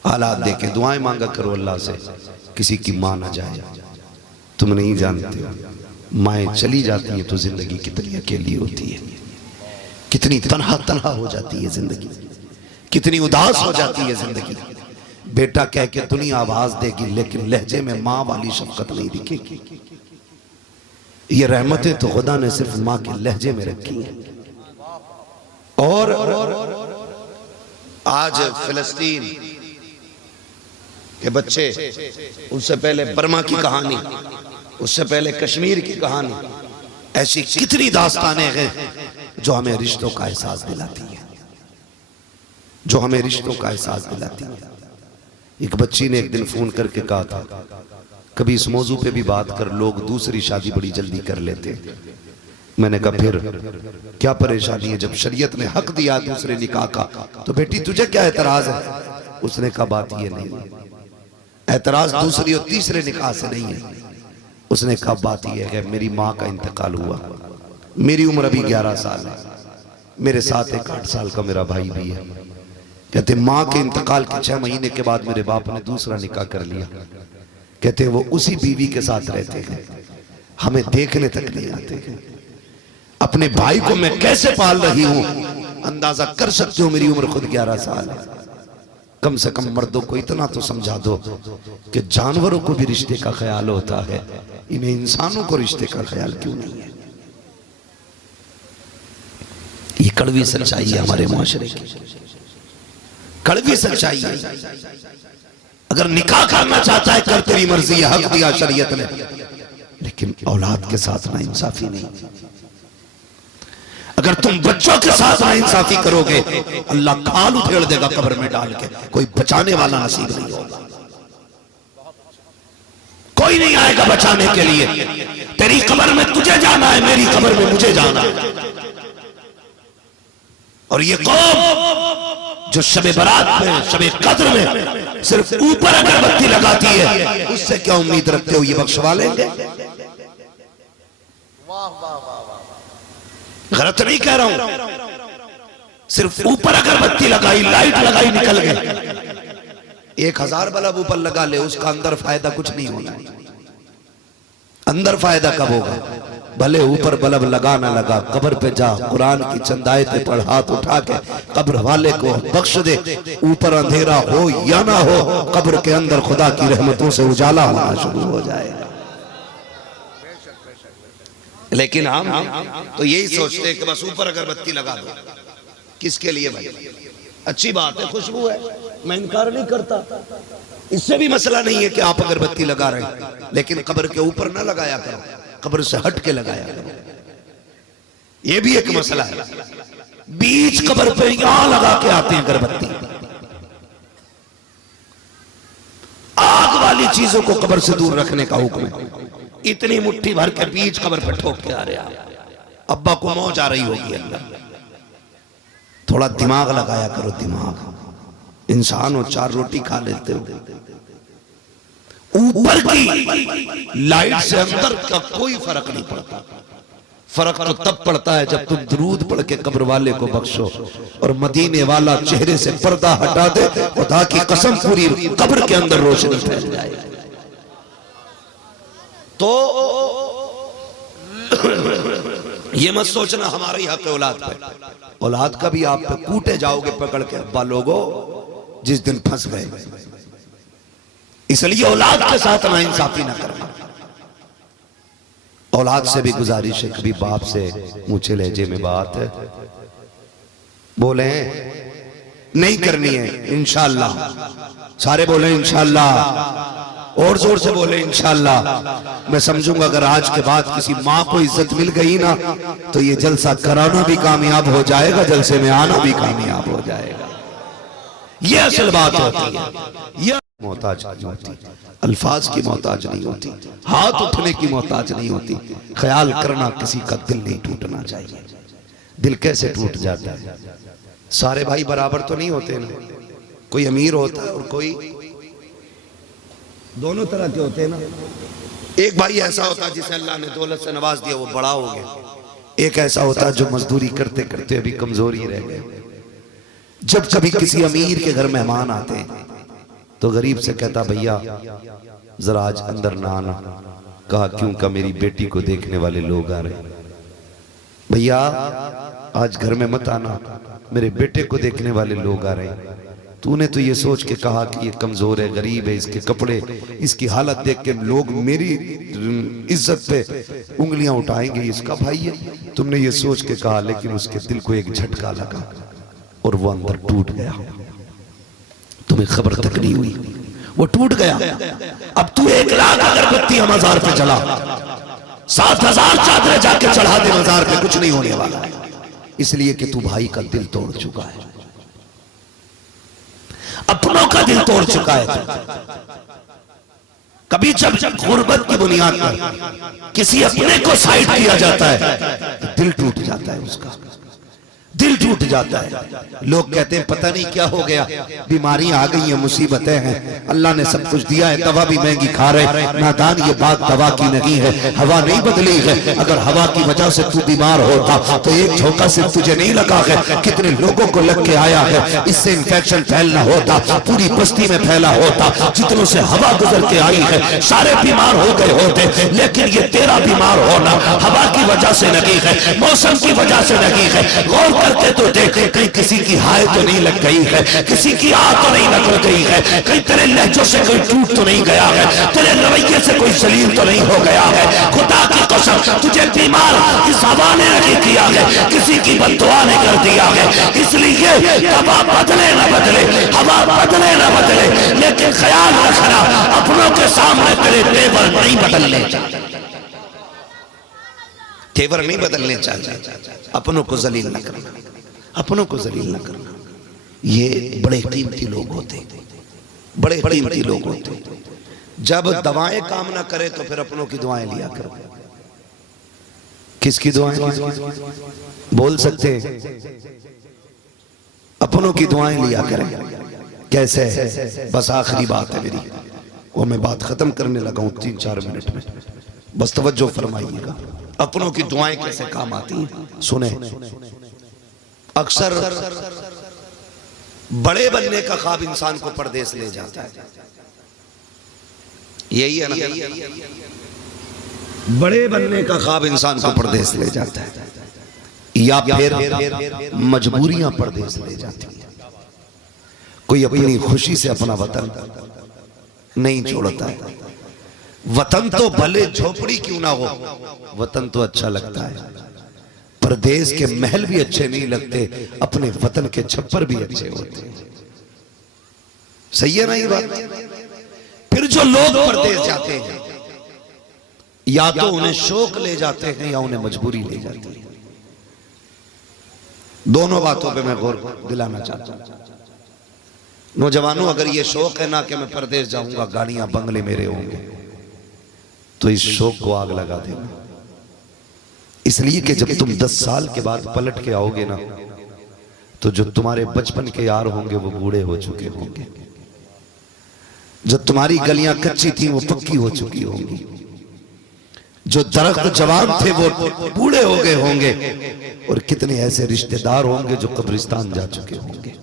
हालात देखे, दुआएं मांगा करो अल्लाह से, किसी की मां ना जाए। तुम नहीं जानते माएँ चली जाती है तो जिंदगी कितनी अकेली होती है, कितनी तन्हा तन्हा हो जाती है जिंदगी, कितनी उदास हो जाती है जिंदगी। बेटा कह के दुनिया आवाज देगी लेकिन लहजे में माँ वाली शफकत नहीं दिखेगी। ये रहमतें तो खुदा ने सिर्फ माँ के लहजे में रखी हैं। और आज फिलिस्तीन के बच्चे, उससे पहले बर्मा की कहानी, उससे पहले कश्मीर की कहानी, ऐसी कितनी दास्तानें हैं जो हमें रिश्तों का एहसास दिलाती है, जो हमें रिश्तों का एहसास दिलाती है। एक बच्ची ने एक दिन फोन करके कहा था, कभी इस मौजू पे भी बात कर, लोग दूसरी शादी बड़ी जल्दी कर लेते हैं। मैंने कहा फिर क्या परेशानी है, जब शरीयत ने हक दिया दूसरे निकाह का तो बेटी तुझे क्या एतराज है। उसने कहा बात ये नहीं है, एतराज दूसरी और तीसरे निकाह से नहीं है। उसने कहा बात यह है मेरी माँ का इंतकाल हुआ, मेरी उम्र अभी 11 साल है, मेरे साथ एक 8 साल का मेरा भाई भी है। कहते माँ के इंतकाल के 6 महीने के बाद मेरे बाप ने दूसरा निकाह कर लिया। कहते वो उसी बीवी के साथ रहते हैं, हमें देखने तक नहीं आते हैं। अपने भाई को मैं कैसे पाल रही हूं अंदाजा कर सकते हो, मेरी उम्र खुद 11 साल है। कम से कम मर्दों को इतना तो समझा दो कि जानवरों को भी रिश्ते का ख्याल होता है, इन्हें इंसानों को रिश्ते का ख्याल क्यों नहीं है। ये कड़वी सच्चाई है हमारे मुआशरे की, कड़वी सच्चाई है। अगर निकाह करना चाहता है कर, तेरी मर्जी है, हक दिया शरीयत ने, लेकिन औलाद के साथ ना इंसाफी नहीं। अगर तुम बच्चों के साथ ना इंसाफी करोगे अल्लाह खाल उधेड़ देगा कब्र में डाल के, कोई बचाने वाला नसीब नहीं होगा, कोई नहीं आएगा बचाने के लिए। तेरी कब्र में तुझे जाना है, मेरी कब्र में मुझे जाना है। और ये कौम जो शबे बारात में, शबे कद्र में सिर्फ ऊपर अगरबत्ती लगाती है, उससे क्या उम्मीद रखते हो ये बख्शवा लेंगे? गलत नहीं कह रहा हूं, सिर्फ ऊपर अगरबत्ती लगाई, लाइट लगाई, निकल गए। 1000 बल्ब ऊपर लगा ले, उसका अंदर फायदा कुछ नहीं होना। अंदर फायदा कब होगा? भले ऊपर बल्ब लगा ना लगा, कब्र पे जा, कुरान की चंद आयतें पढ़, हाथ उठा के कब्र वाले को बख्श दे। ऊपर अंधेरा हो या ना हो, कब्र के अंदर खुदा की रहमतों से उजाला होना शुरू हो जाएगा। लेकिन हम तो यही सोचते हैं कि बस ऊपर अगरबत्ती लगा दो। किसके लिए भाई? अच्छी बात है, खुशबू है, मैं इनकार नहीं करता, इससे भी मसला नहीं है कि आप अगरबत्ती लगा रहे हैं, लेकिन कब्र के ऊपर ना लगाया करो, कब्र से हट के लगाया करो। यह भी एक मसला है। बीच कब्र पे यहां लगा के आते हैं अगरबत्ती। आग वाली चीजों को कब्र से दूर रखने का हुक्म है। इतनी मुट्ठी भर के बीच कब्र पे ठोक के आ रहे, अब्बा को मौज आ रही होगी। अल्लाह थोड़ा दिमाग लगाया करो, दिमाग। इंसान हो, 4 रोटी खा लेते हो, ऊपर की लाइट से अंदर का कोई फर्क नहीं पड़ता। फर्क तो तब पड़ता है जब तुम दुरूद पढ़ के कब्र वाले को बख्शो और मदीने वाला चेहरे से पर्दा हटा दे, खुदा की कसम पूरी कब्र के अंदर रोशनी फैल जाए। तो ये मत सोचना हमारा ही हक है औलाद पे। औलाद का भी आप पे कूटे जाओगे पकड़ के अब्बा लोगो जिस दिन फंस गए। इसलिए औलाद के साथ ना इंसाफी ना करना, औलाद से भी गुजारिश है, कभी बाप से ऊंचे लहजे में बात है बोले नहीं करनी है, इंशाअल्लाह। सारे बोले इंशाअल्लाह, और जोर से बोले इंशाअल्लाह। मैं समझूंगा अगर आज के बाद किसी माँ को इज्जत मिल गई ना, तो ये जलसा कराना भी कामयाब हो जाएगा, जलसे में आना भी कामयाब हो जाएगा। ये असल बात होती है। यह मोहताज नहीं होती, अल्फाज की मोहताज नहीं होती, हाथ उठने की मोहताज नहीं होती। ख्याल करना किसी का दिल नहीं टूटना चाहिए। दिल कैसे टूट जाता है? सारे भाई बराबर तो नहीं होते ना, कोई अमीर होता है और कोई दोनों तरह के होते हैं ना। एक भाई ऐसा होता है जिसे अल्लाह ने दौलत से नवाज दिया, वो बड़ा हो गया। एक ऐसा होता है जो मजदूरी करते करते अभी कमजोर ही रह गए। जब कभी किसी अमीर के घर मेहमान आते हैं तो गरीब से कहता भैया जरा आज अंदर ना आना। कहा क्यों? का मेरी बेटी को देखने वाले लोग आ रहे। भैया आज घर में मत आना, मेरे बेटे को देखने वाले लोग आ रहे हैं। तूने तो ये सोच के कहा कि ये कमजोर है, गरीब है, इसके कपड़े, इसकी हालत देख के लोग मेरी इज्जत पे उंगलियां उठाएंगे, इसका भाई है। तुमने ये सोच के कहा, लेकिन उसके दिल को एक झटका लगा और वो अंदर टूट गया। तुम्हें खबर तक नहीं हुई, वो टूट गया। अब तू 1 लाख अगरबत्ती मजार पे चला, 7,000 चादरें जाके चढ़ा दे मजार पे, कुछ नहीं होने वाला है। इसलिए कि तू भाई का दिल तोड़ चुका है, अपनों का दिल तोड़ चुका है। कभी जब गुर्बत की बुनियाद पर किसी अपने को साइड किया जाता है तो दिल टूट जाता है, उसका दिल टूट जाता है। लोग कहते हैं पता नहीं क्या हो गया, बीमारियां आ गई हैं, मुसीबतें हैं, अल्लाह ने सब कुछ दिया है, दवा भी महंगी खा रहे। नादान, ये बात दवा की नहीं है, हवा नहीं बदली है। अगर हवा की वजह से तू बीमार होता तो एक झोंका से तुझे नहीं लगा है, कितने लोगों को लग के आया है। इससे इंफेक्शन फैलना होता, पूरी बस्ती में फैला होता। जितनों से हवा गुजर के आई है सारे बीमार हो गए होते, लेकिन ये तेरा बीमार होना हवा की वजह से नहीं है, मौसम की वजह से नहीं है। गौर करके तो देख, कहीं किसी की हाय तो नहीं लग गई है, किसी की आह तो नहीं लग गई है, कहीं तेरे लहजों से कोई टूट तो नहीं गया है, तेरे रवैये से कोई जलील तो नहीं हो गया है। खुदा की कसम, तुझे बीमार इस हवा ने नहीं किया है, किसी की बद्दुआ ने कर दिया है। इसलिए हवा बदले ना बदले, हवा बदले ना बदले, लेकिन ख्याल रखना अपनों के सामने तेरे तेवर नहीं बदलने चाहिए, तेवर नहीं बदलने चाहिए। अपनों को जलील न करना, अपनों को जलील न करना। ये बड़े कीमती लोग होते, बड़े कीमती लोग होते। जब दवाएं काम ना करे तो फिर अपनों की दुआएं लिया करो। किसकी दुआएं? बोल सकते हैं? अपनों की दुआएं लिया करें। कैसे? बस आखिरी बात है मेरी, वो मैं बात खत्म करने लगा हूं 3-4 मिनट में, बस तवज्जो फरमाइएगा। अपनों की दुआएं कैसे काम आती हैं सुने। अक्सर बड़े बनने का ख्वाब इंसान को परदेश ले जाता है, यही है ना? बड़े बनने का ख्वाब इंसान को परदेश ले जाता है, या फिर मजबूरियां परदेश ले जाती है। कोई अपनी खुशी से अपना वतन नहीं छोड़ता है। वतन तो भले झोपड़ी क्यों ना हो, वतन तो अच्छा लगता है। परदेश के महल भी अच्छे नहीं लगते, अपने वतन के छप्पर भी अच्छे होते हैं। सही है ना ये बात? फिर जो लोग परदेश जाते हैं, या तो उन्हें शौक ले जाते हैं या उन्हें मजबूरी ले जाती है। दोनों बातों पे मैं गौर दिलाना चाहता हूं। नौजवानों, अगर ये शौक है ना कि मैं परदेश जाऊंगा, गाड़ियां बंगले मेरे होंगे, तो इस शौक को आग लगा देना। इसलिए कि जब तुम 10 साल के बाद पलट के आओगे ना, तो जो तुम्हारे बचपन के यार होंगे वो बूढ़े हो चुके होंगे, जो तुम्हारी गलियां कच्ची थी वो पक्की हो चुकी होंगी, जो दरख्त जवान थे वो बूढ़े हो गए होंगे, और कितने ऐसे रिश्तेदार होंगे जो कब्रिस्तान जा चुके होंगे।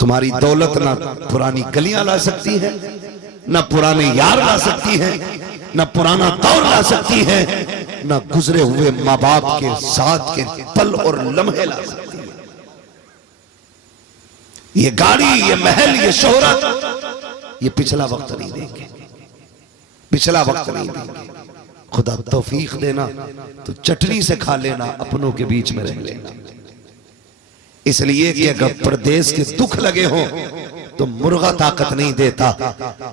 तुम्हारी दौलत ना पुरानी गलियां ला सकती है, ना पुराने यार ला सकती है, ना पुराना दौर ला सकती है, ना गुजरे हुए माँ बाप के साथ के पल और लम्हे ला सकती है। ये गाड़ी, ये महल, ये शोहरत, ये पिछला वक्त नहीं देंगे, पिछला वक्त नहीं देंगे। खुदा तौफीक देना तो चटनी से खा लेना, अपनों के बीच में रह लेना। इसलिए कि अगर परदेश के दुख लगे हो तो मुर्गा ताकत नहीं देता,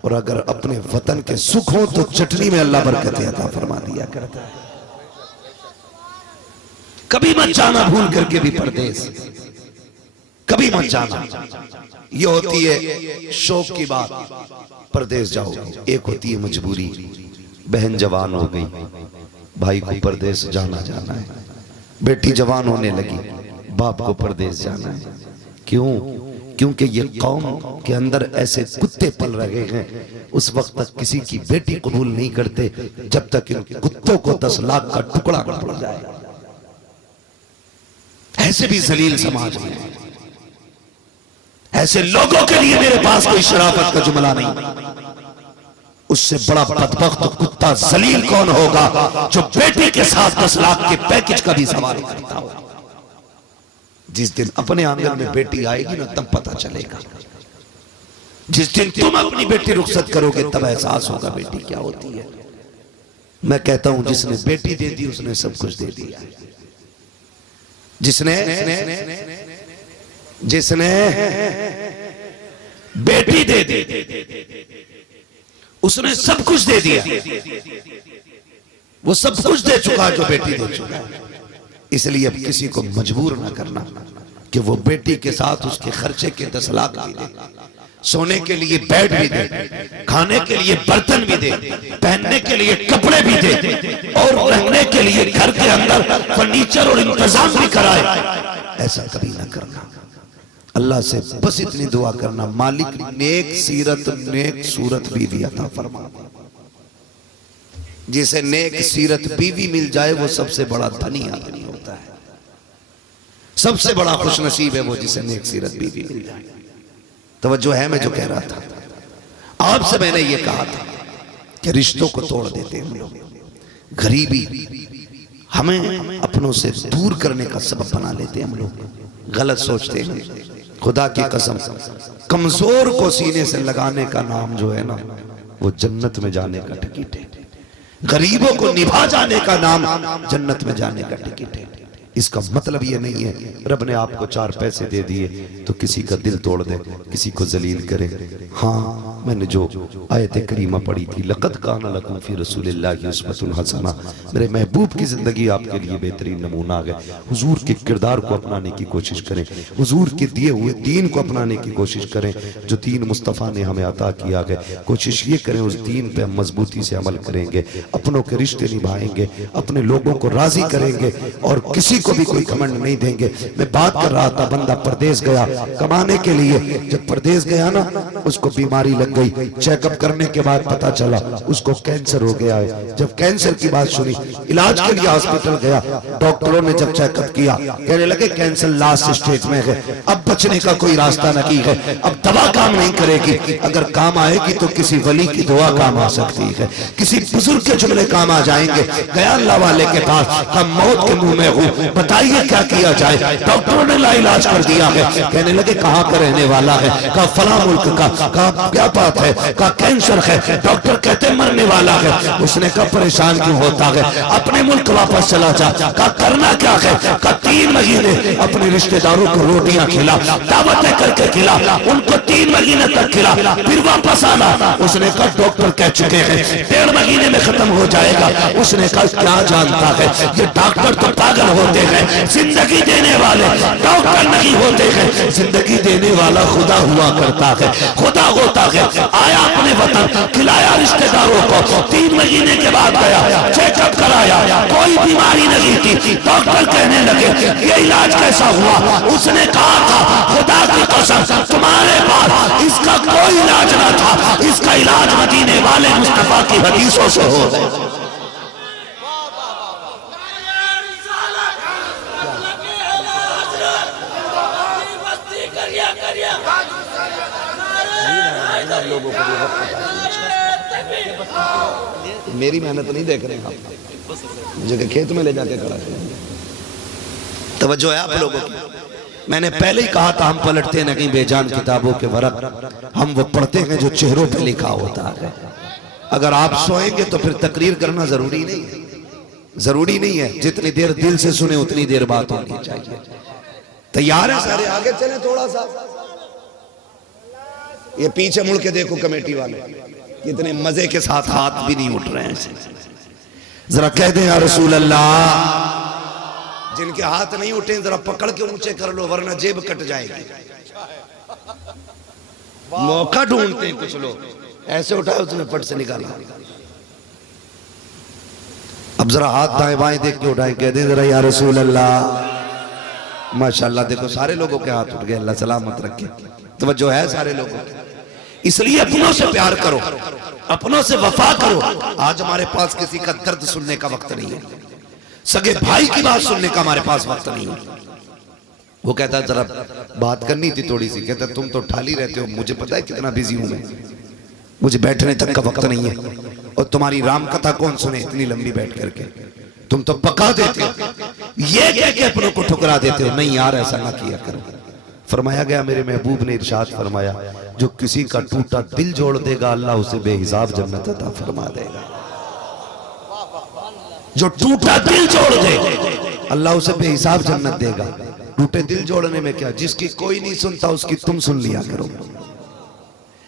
और अगर अपने वतन के सुख हो तो चटनी में अल्लाह बरकत अता फरमा दिया करता है। कभी मत जाना भूल करके भी परदेश, कभी मत जाना। ये होती है शौक की बात, परदेश जाओगे। एक होती है मजबूरी, बहन जवान हो गई, भाई को परदेश जाना है, बेटी जवान होने लगी, बाप को परदेश जाना है। क्यों? क्योंकि ये कौम के अंदर ऐसे कुत्ते पल रहे हैं, उस वक्त तक किसी की बेटी कबूल नहीं करते जब तक इन कुत्तों को 10 लाख का टुकड़ा न पड़ जाए। ऐसे भी जलील समाज में, ऐसे लोगों के लिए मेरे पास कोई शराफत का जुमला नहीं। उससे बड़ा बदबख्त कुत्ता जलील कौन होगा जो बेटी के साथ 10 लाख के पैकेज का भी सवाल करता हो। जिस दिन अपने आंगन में बेटी आएगी ना, तब पता चलेगा। जिस दिन तुम अपनी बेटी रुखसत करोगे तब एहसास होगा बेटी क्या होती है। मैं कहता हूं जिसने बेटी दे दी उसने सब कुछ दे दिया। जिसने बेटी दे दी उसने सब कुछ दे दिया। वो सब कुछ दे चुका जो बेटी दे चुका है। इसलिए अब किसी को मजबूर ना करना कि वो बेटी के साथ उसके खर्चे के 10 लाख भी दे, सोने के लिए बेड भी दे, खाने के लिए बर्तन भी दे, पहनने के लिए कपड़े भी दे, और रहने के लिए घर के अंदर फर्नीचर और इंतजाम भी कराए। ऐसा कभी ना करना। अल्लाह से बस इतनी दुआ करना, मालिक नेक सीरत नेक सूरत बीवी अता फरमा। जिसे नेक सीरत बीवी मिल जाए वो सबसे बड़ा धनी आदमी होता है, सबसे बड़ा खुशनसीब है वो जिसे नेक सीरत बीवी मिल जाए। तवज्जो है मैं जो कह रहा था आपसे? मैंने ये कहा था कि रिश्तों को तोड़ देते हैं हम लोग, गरीबी हमें अपनों से दूर करने का सबब बना लेते हैं हम लोग, गलत सोचते हैं। खुदा की कसम, कमजोर को सीने से लगाने का नाम जो है ना वो जन्नत में जाने का टिकट है। गरीबों को निभा जाने का नाम जन्नत में जाने का टिकट है। इसका मतलब ये नहीं है रब ने आपको 4 पैसे दे दिए तो किसी का दिल तोड़ दे, किसी को जलील करे। हाँ, मैंने जो आयत करीमा पढ़ी थी, लक़द काना लकुम फी रसूलिल्लाहि उस्वतुन हसना, मेरे महबूब की जिंदगी आपके लिए बेहतरीन नमूना है। हुजूर के किरदार को अपनाने की कोशिश करें, हुजूर के दिए हुए दीन को अपनाने की कोशिश करें जो दीन मुस्तफ़ा ने हमें अता किया है। कोशिश ये करें उस दीन पे हम मजबूती से अमल करेंगे, अपनों के रिश्ते निभाएंगे, अपने लोगों को राजी करेंगे और किसी को भी कोई कमेंट नहीं देंगे। मैं बात कर रहा था, बंदा परदेश गया कमाने के लिए, जब परदेश गया ना उसको बीमारी लग गई, चेकअप करने के बाद पता चला उसको कैंसर हो गया है। जब कैंसर की बात सुनी, इलाज के लिए हॉस्पिटल गया, डॉक्टरों ने जब चेकअप किया कहने लगे कैंसर लास्ट स्टेज में है, अब बचने का कोई रास्ता नहीं है, अब दवा काम नहीं करेगी, अगर काम आएगी तो किसी वली की दुआ काम आ सकती है, किसी बुजुर्ग के जुमले काम आ जाएंगे। गया अल्लाह वाले के पास, हम मौत के मुंह में हूँ, बताइए क्या किया जाए। डॉक्टरों ने लाइलाज कर दिया है। कहने लगे कहाँ का रहने वाला है? कहा फला मुल्क का। कहा क्या बात है? कहा कैंसर है, डॉक्टर कहते मरने वाला है। उसने कहा परेशान क्यों होता है, अपने मुल्क वापस चला जा। कहा करना क्या है? कहा 3 महीने अपने रिश्तेदारों को रोटियां खिला, दावतें करके खिला, उनको 3 महीने तक खिला, फिर वापस आना। उसने कहा डॉक्टर कह चुके हैं 1.5 महीने में खत्म हो जाएगा। उसने कहा क्या जानता है, ये डॉक्टर तो पागल होते हैं, जिंदगी देने वाले डॉक्टर नहीं होते हैं, जिंदगी देने वाला खुदा हुआ करता है, खुदा होता है। आया अपने वतन, खिलाया रिश्तेदारों को, 3 महीने के बाद गया, चेकअप कराया, कोई बीमारी नहीं थी। डॉक्टर कहने लगे ये इलाज कैसा हुआ? उसने कहा था खुदा की कसम तुम्हारे पास इसका कोई इलाज ना था, इसका इलाज मदीने वाले मुस्तफा की हदीसों से हो। लोगों को मेरी मेहनत नहीं देख रहे हैं आप, मुझे खेत में ले जाके खड़ा करेंगे। तवज्जो है आप लोगों की? मैंने पहले ही कहा था हम पलटते नहीं बेजान किताबों के वरक, हम वो पढ़ते हैं जो चेहरों पे लिखा होता है। अगर आप सोएंगे तो फिर तकरीर करना जरूरी नहीं है, जरूरी नहीं है। जितनी देर दिल से सुने उतनी देर बात होनी चाहिए। तैयार है सारे? आगे चले थोड़ा सा। ये पीछे मुड़ के देखो कमेटी वाले कितने मजे के साथ हाथ भी नहीं उठ रहे हैं। जरा कह दें या रसूल अल्लाह। जिनके हाथ नहीं उठे जरा पकड़ के ऊंचे कर लो वरना जेब कट जाएगी। मौका ढूंढते हैं कुछ लोग, ऐसे उठाए उसने फट से निकाला। अब जरा हाथ दाएं बाएं देख के उठाए, कह दें जरा या रसूल अल्लाह। माशाल्लाह देखो सारे लोगों के हाथ उठ गए, अल्लाह सलामत रखे। तवज्जो है सारे लोगों की। इसलिए अपनों से प्यार करो, अपनों से वफा करो। आज हमारे पास किसी का दर्द सुनने का वक्त नहीं है, सगे भाई की बात सुनने का हमारे पास वक्त नहीं है। वो कहता है जरा बात करनी थी थोड़ी सी। कहता तुम तो ठाली रहते हो, मुझे पता है कितना बिजी हूं मैं, मुझे बैठने तक का वक्त नहीं है। और तुम्हारी राम कथा कौन सुने इतनी लंबी बैठ करके, तुम तो पका देते हो, ये कह के अपनों को ठुकरा देते हो। नहीं यार ऐसा ना किया करो। फरमाया गया मेरे महबूब ने इरशाद फरमाया, जो किसी का टूटा दिल जोड़ देगा अल्लाह उसे बेहिसाब जन्नत अता फरमा देगा। जो टूटा दिल जोड़ दे अल्लाह उसे बेहिसाब जन्नत देगा। टूटे दिल जोड़ने में क्या, जिसकी कोई नहीं सुनता उसकी तुम सुन लिया करो।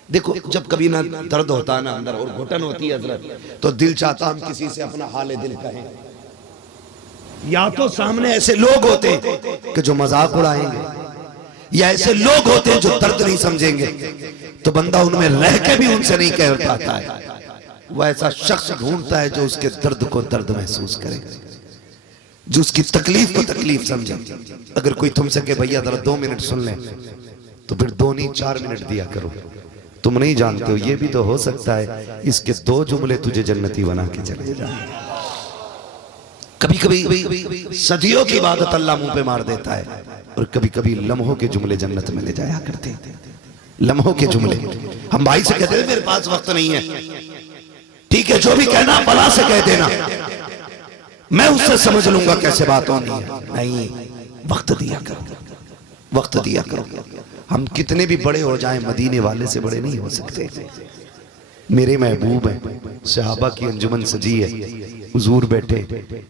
देखो जब कभी ना दर्द होता है ना अंदर और घुटन होती है हजरत, तो दिल चाहता हम किसी से अपना हाल दिल कहें। या तो सामने ऐसे लोग होते हैं कि जो मजाक उड़ाएंगे, या ऐसे लोग होते हैं जो दर्द नहीं समझेंगे, तो बंदा उनमें रह के भी उनसे नहीं कह पाता है। वह ऐसा शख्स ढूंढता है जो उसके दर्द को दर्द महसूस करे, जो उसकी तकलीफ को तकलीफ समझे। अगर कोई तुमसे कहे भैया जरा 2 मिनट सुन ले, तो फिर 2 नहीं 4 मिनट दिया करो। तुम नहीं जानते हो ये भी तो हो सकता है इसके 2 जुमले तुझे जन्नती बना के चले जाए। कभी कभी सदियों की इबादत अल्लाह मुंह पे मार देता है, और कभी कभी लम्हों के जुमले जन्नत में ले जाया करते हैं। लम्हों के जुमले। हम भाई से कहते हैं मेरे पास वक्त नहीं है, ठीक है जो भी कहना बला से कह देना, मैं उससे समझ लूंगा कैसे बात होनी है। नहीं, वक्त दिया करो, वक्त दिया करो। हम कितने भी बड़े हो जाएं मदीने वाले से बड़े नहीं हो सकते। मेरे महबूब हैं, सहाबा की अंजुमन सजी है, हुजूर बैठे,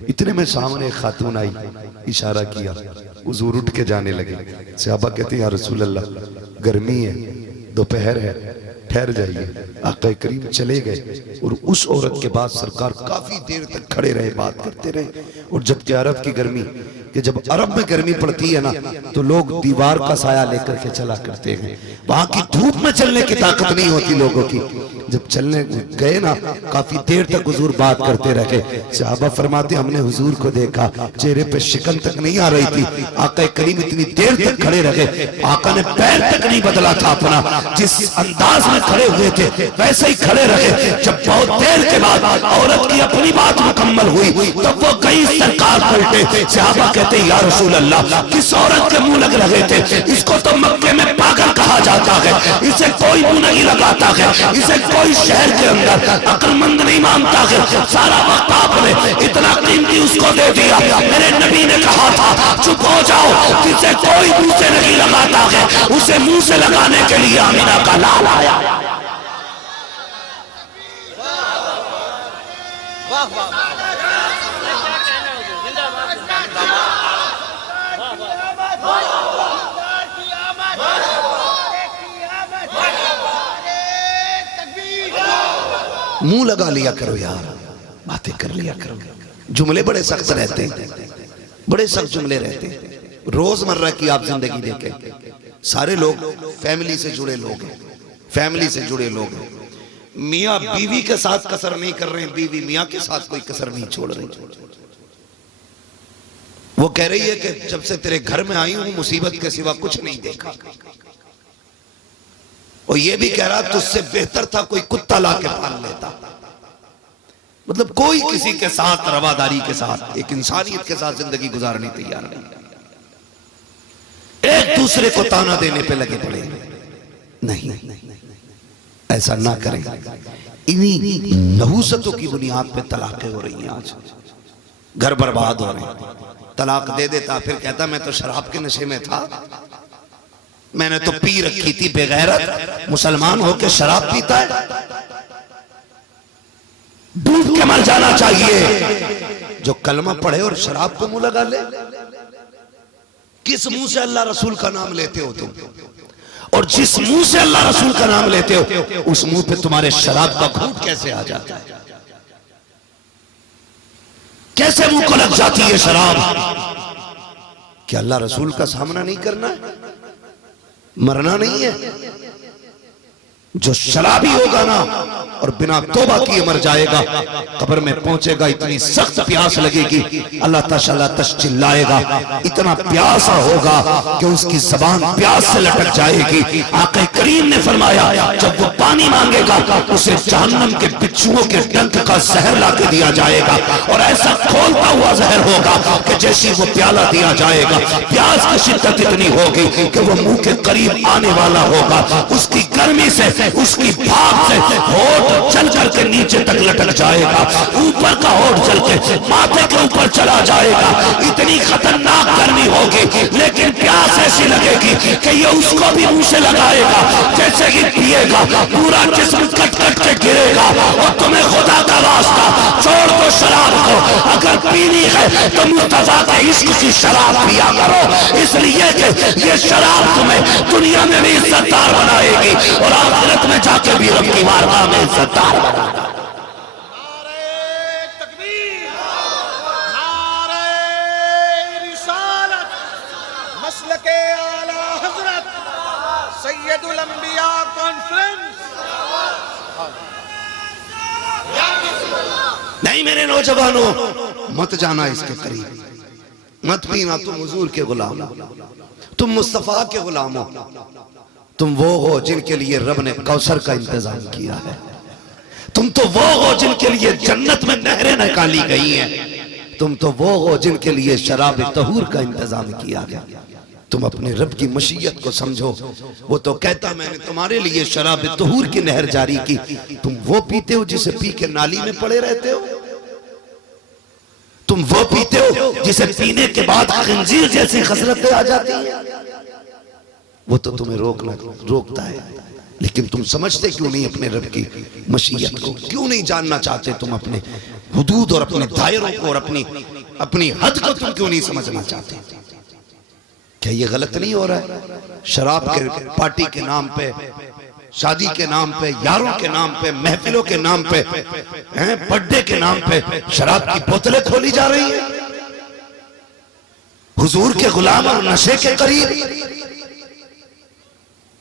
इतने में सामने खातून आई, इशारा किया, हुजूर उठ के जाने लगे। सहाबा कहते हैं या रसूल अल्लाह गर्मी है, दोपहर है, ठहर जाइए। आका करीम चले गए और उस औरत के बाद सरकार काफी देर तक खड़े रहे, बात करते रहे। और जबकि अरब की गर्मी, कि जब अरब में गर्मी पड़ती है ना तो लोग दीवार का साया लेकर के चला करते हैं, वहां की धूप में चलने की ताकत नहीं होती लोगों की। जब चलने गए ना काफी देर तक हुजूर बात करते रहे। सहाबा फरमाते हमने हुजूर को देखा, चेहरे पे शिकन तक नहीं आ रही थी। आका करीम इतनी देर तक खड़े रहे, आका ने पैर तक नहीं बदला था अपना, जिस अंदाज में खड़े हुए थे वैसे ही खड़े रहे। जब बहुत देर के बाद औरत की अपनी बात मुकम्मल हुई तब वो गई, सरकार पलटे। सहाबा कहते या रसूल अल्लाह किस औरत के मुंह लग रहे थे, इसको तो मक्के में पागल कहा जाता है, इसे कोई मुंह नहीं लगाता है, इसे कोई शहर के अंदर अक्लमंद नहीं मानता है। सारा वक्त आपने इतना कीमती उसको दे दिया। मेरे नबी ने कहा था चुप हो जाओ, जिसे कोई मुंह से नहीं लगाता है उसे मुंह से लगाने के लिए आमिना का लाल आया। मुंह लगा लिया करो यार, बातें कर लिया करो। जुमले बड़े सख्त रहते हैं, बड़े सख्त जुमले रहते हैं। रोजमर्रा की आप जिंदगी देखें, सारे लोग फैमिली से जुड़े लोग हैं, फैमिली से जुड़े लोग हैं। मियाँ बीवी के साथ कसर नहीं कर रहे हैं, बीवी मियाँ के साथ कोई कसर नहीं छोड़ रही। वो कह रही है कि जब से तेरे घर में आई हूं मुसीबत के सिवा कुछ नहीं देखा। और ये भी कह रहा तुझसे बेहतर था कोई कुत्ता लाके पाल लेता। मतलब कोई किसी के साथ रवादारी के साथ, एक इंसानियत के साथ जिंदगी गुजारने तैयार नहीं, एक दूसरे को ताना देने पे लगे पड़े। नहीं, ऐसा ना करें। इन्हीं नहुसतों की बुनियाद पे तलाकें हो रही हैं आज, घर बर्बाद हो रहे हैं। तलाक दे देता फिर कहता मैं तो शराब के नशे में था, मैंने तो पी रखी थी, बेगैरत मुसलमान होकर शराब पीता है। जाना चाहिए। जो कलमा पढ़े और शराब को मुंह लगा ले, किस मुंह से अल्लाह रसूल का नाम लेते हो तुम? और जिस मुंह से अल्लाह रसूल का नाम लेते हो उस मुंह पे तुम्हारे शराब का घूंट कैसे आ जाता है? कैसे मुंह को लग जाती है शराब? क्या अल्लाह रसूल का सामना नहीं करना है? मरना नहीं है? जो शराबी होगा ना और बिना तौबा किए मर जाएगा, कब्र में पहुंचेगा, इतनी सख्त प्यास लगेगी, अल्लाह ताला चिल्लाएगा, इतना प्यासा होगा कि उसकी जबान प्यास से लटक जाएगी। आका करीम ने फरमाया जब वो पानी मांगेगा उसे जहन्नम के बिच्छुओं के डंक का जहर ला के दिया जाएगा, और ऐसा खोलता हुआ जहर होगा कि जैसी वो प्याला दिया जाएगा, प्यास की शिद्दत इतनी होगी कि वो मुंह के करीब आने वाला होगा। उसकी गर्मी से, उसकी भाप से होठ चल करके नीचे तक लटक जाएगा, ऊपर का होठ चल के माथे के ऊपर चला जाएगा। इतनी खतरनाक गर्मी होगी, लेकिन प्यास ऐसी लगेगी कि ये उसको भी मुंह से लगाएगा, जैसे कि पिएगा पूरा जिस्म कट कट के गिरेगा। और तुम्हें खुदा का वास्ता छोड़ दो शराब को, अगर पीनी है तो मुस्तफा के इश्क की शराब पिया करो, इसलिए कि ये शराब तुम्हें दुनिया में भी इज्जतदार बनाएगी और आखिरत में जाके भी रब की बारगाह में इज्जतदार बनाएगा। सैयदुल अंबिया कॉन्फ्रेंस। नहीं मेरे नौजवानों, मत जाना इसके करीब, मत पीना। तुम हुजूर के गुलाम हो, तुम मुस्तफा के गुलाम हो, तुम वो हो जिनके लिए रब ने कौसर का इंतजाम किया है। तुम तो वो हो जिनके लिए जन्नत में नहरें निकाली गई हैं। तुम तो वो हो जिनके लिए शराब तहूर का इंतजाम किया गया। तुम अपने रब की मशीयत को समझो। वो तो कहता मैंने तुम्हारे लिए शराब तहूर की नहर जारी की, तुम वो पीते हो जिसे पी के नाली में पड़े रहते हो। तुम वो पीते हो जिसे पीने के बाद खंजीर जैसी खसरतें आ जाती हैं। वो तो तुम्हें रोकता है, लेकिन तुम समझते क्यों नहीं अपने रब की मशीयत को? क्यों नहीं जानना चाहते तुम अपने हुदूद और अपने दायरों को और अपनी हद को तुम क्यों नहीं समझना चाहते? क्या ये गलत नहीं हो रहा है? शराब के पार्टी के नाम पे, शादी के नाम पे, यारों के नाम पे, महफिलों के नाम पे, बर्थडे के नाम पे शराब की बोतलें खोली जा रही हैं। हुजूर के गुलाम और नशे के करीब।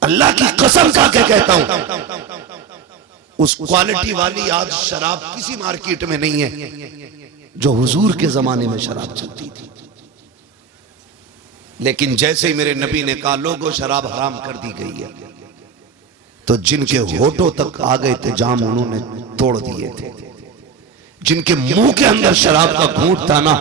अल्लाह की कसम खा के कहता हूं, उस क्वालिटी वाली आज शराब किसी मार्केट में नहीं है जो हुजूर के जमाने में शराब चलती थी। लेकिन जैसे ही मेरे नबी ने कहा लोगों शराब हराम कर दी गई है, तो जिनके होठों तक आ गए थे जाम उन्होंने तोड़ दिए थे। जिनके मुंह के अंदर शराब का घूंट था ना,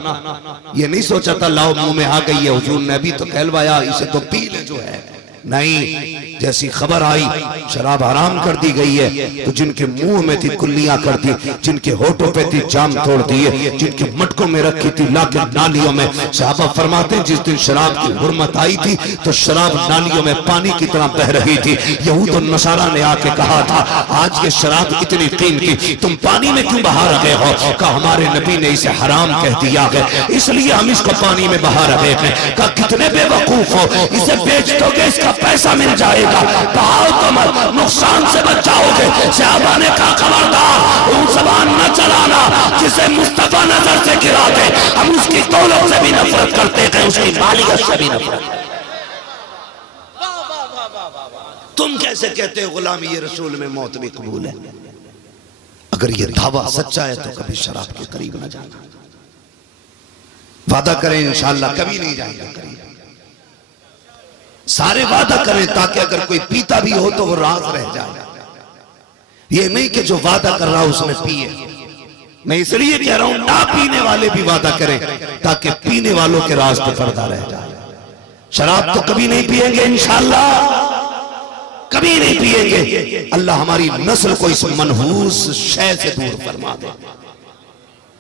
ये नहीं सोचा था लाओ मुंह में आ गई है, हुजूर ने भी तो कहलवाया इसे तो पी ले जो है। नहीं, जैसी खबर आई शराब हराम कर दी गई है, तो जिनके मुंह में थी कुल्लियां कर दी, जिनके होठों पे थी जाम तोड़ दिए, जिनके मटकों में रखी थी लाके नालियों में। सहाबा फरमाते जिस दिन शराब की हुर्मत आई थी तो शराब नालियों में पानी की तरह बह रही थी। यहूद और नसारा ने आके कहा था आज ये शराब इतनी कीमती तुम पानी में क्यों बहा रहे हो? कहा हमारे नबी ने इसे हराम कह दिया है, इसलिए हम इसको पानी में बहा रहे हैं। कहा कितने बेवकूफ हो, इसे बेच दोगे इसका पैसा मिल जाएगा, बहाओ तो मत, नुकसान से बच जाओगे। सहाबा ने कहा खबरदार उन जबान न चलाना जिसे मुस्तफा नजर से गिरा दे। हम उसकी दौलत से भी नफरत करते हैं, उसकी मालियत से भी नफरत। तुम कैसे कहते हो गुलामी रसूल में मौत भी कबूल है? अगर ये दावा सच्चा है तो कभी शराब के करीब न जाना। वादा करें इंशाअल्लाह कभी नहीं जाएगा करीब। सारे वादा करें ताकि अगर कोई पीता भी हो तो वो राज रह जाए। ये नहीं कि जो वादा कर रहा है उसने पिए। मैं इसलिए कह रहा हूं ना पीने वाले भी वादा करें ताकि पीने वालों के राज पे पर्दा रह जाए। शराब तो कभी नहीं पिएंगे इंशाअल्लाह, कभी नहीं पिएंगे। अल्लाह हमारी नस्ल को इस मनहूस शय से दूर फरमा दे।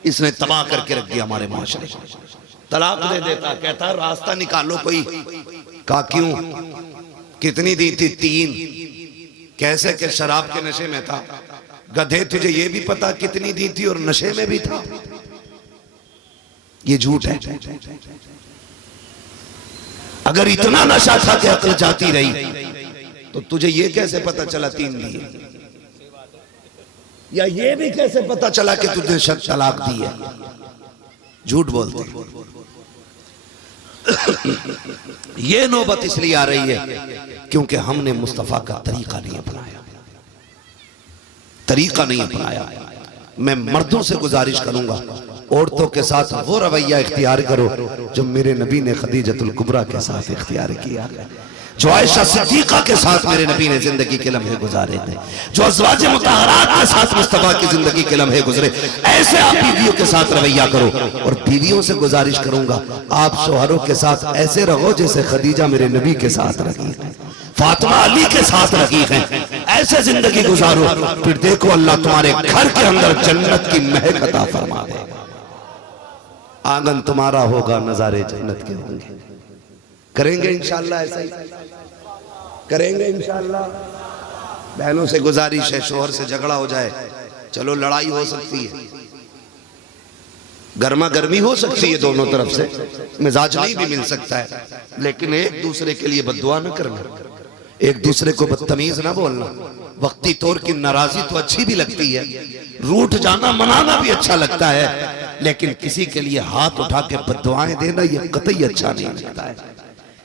इसने तबाह करके रख दिया हमारे माशरे को। तलाक दे देता, कहता रास्ता निकालो कोई। कहा क्यों? कितनी दी थी? 3। कैसे के शराब के नशे में था। गधे तुझे ये भी पता कितनी दी थी और नशे में भी था। ये झूठ है। अगर इतना नशा था कि अक्ल जाती रही तो तुझे ये कैसे पता चला 3 दिए, या ये भी कैसे पता चला कि तुझे शक तलाक दी है? झूठ बोलते। ये नौबत इसलिए आ रही है क्योंकि हमने मुस्तफा का तरीका नहीं अपनाया, तरीका नहीं अपनाया। मैं मर्दों से गुजारिश करूंगा, औरतों के साथ वो रवैया इख्तियार करो जो मेरे नबी ने खदीजतुल कुबरा के साथ इख्तियार किया, जो आयशा सिद्दीका के साथ मेरे नबी ने जिंदगी के लम्हे गुजारे थे, जो अज़वाज मुतहरात के साथ मुस्तफा की जिंदगी के लम्हे गुजरे। ऐसे आप बीवियों के साथ रवैया करो। और बीवियों से गुजारिश करूंगा, आप शोहरों के साथ ऐसे रहो जैसे खदीजा मेरे नबी के साथ रही है, फातिमा अली के साथ रही है। ऐसे जिंदगी गुजारो, फिर देखो अल्लाह तुम्हारे घर के अंदर जन्नत की महक अता फरमा देगा। आंगन तुम्हारा होगा, नजारे जन्नत के होंगे। करेंगे इंशाअल्लाह, ऐसा ही करेंगे इंशाअल्लाह। बहनों से गुजारिश है, शोहर से झगड़ा हो जाए, चलो लड़ाई हो सकती है, गर्मा गर्मी हो सकती है दोनों तरफ से, मिजाज नहीं भी मिल सकता है, लेकिन एक दूसरे के लिए बद्दुआ न करना, एक दूसरे को बदतमीज ना बोलना। वक्ती तौर की नाराजी तो अच्छी भी लगती है, रूठ जाना मनाना भी अच्छा लगता है, लेकिन किसी के लिए हाथ उठा के बद्दुआएं देना ये कतई अच्छा नहीं लगता है।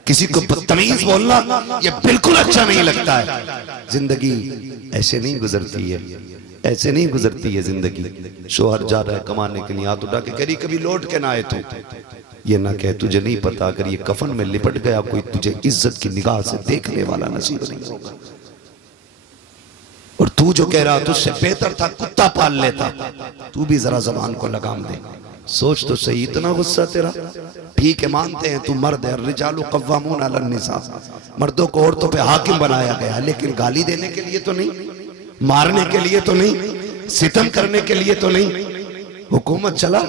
किसी को बदतमीज बोलना ये बिल्कुल अच्छा नहीं लगता है। जिंदगी ऐसे नहीं गुजरती है, ऐसे नहीं गुजरती है जिंदगी। शोहर जा रहा है कमाने के लिए, हाथ उठा के करी कभी लौट के ना आए तू, ये ना कहे तुझे नहीं पता अगर ये कफन में लिपट गया कोई तुझे इज्जत की निगाह से देखने वाला नसीब नहीं होगा। और तू जो कह रहा तुझसे बेहतर था कुत्ता पाल लेता, तू भी जरा जबान को लगाम दे। सोच तो सही, इतना गुस्सा तेरा। ठीक है, मानते हैं तू मर्द है, रिजालु कव्वामून अलन निसा, मर्दों को औरतों पे हाकिम बनाया गया, लेकिन गाली देने के लिए तो नहीं, मारने के लिए तो नहीं, सितम करने के लिए तो नहीं। हुकूमत चला,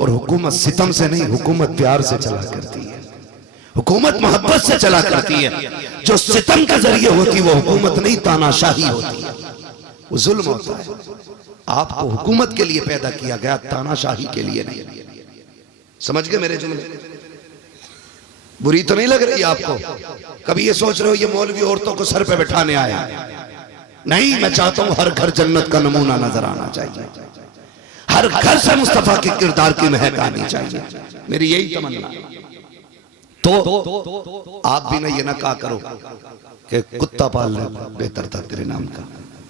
और हुकूमत सितम से नहीं, हुकूमत प्यार से चला करती है, हुकूमत मोहब्बत से चला करती है। जो सितम के जरिए होती वो हुकूमत नहीं, तानाशाही होती है, वो जुल्म होता है। आपको हुकूमत के लिए पैदा किया गया, तानाशाही के लिए नहीं। समझ गए मेरे जुमले? बुरी तो नहीं लग रही आपको? कभी ये सोच रहे हो ये मौलवी औरतों को सर पे बैठाने आया? नहीं, मैं चाहता हूं हर घर जन्नत का नमूना नजर आना चाहिए, हर घर से मुस्तफा के किरदार की महक आनी चाहिए, मेरी यही तमन्ना। तो आप भी ना ये ना कहा करो कि कुत्ता पालना बेहतर था तेरे नाम का।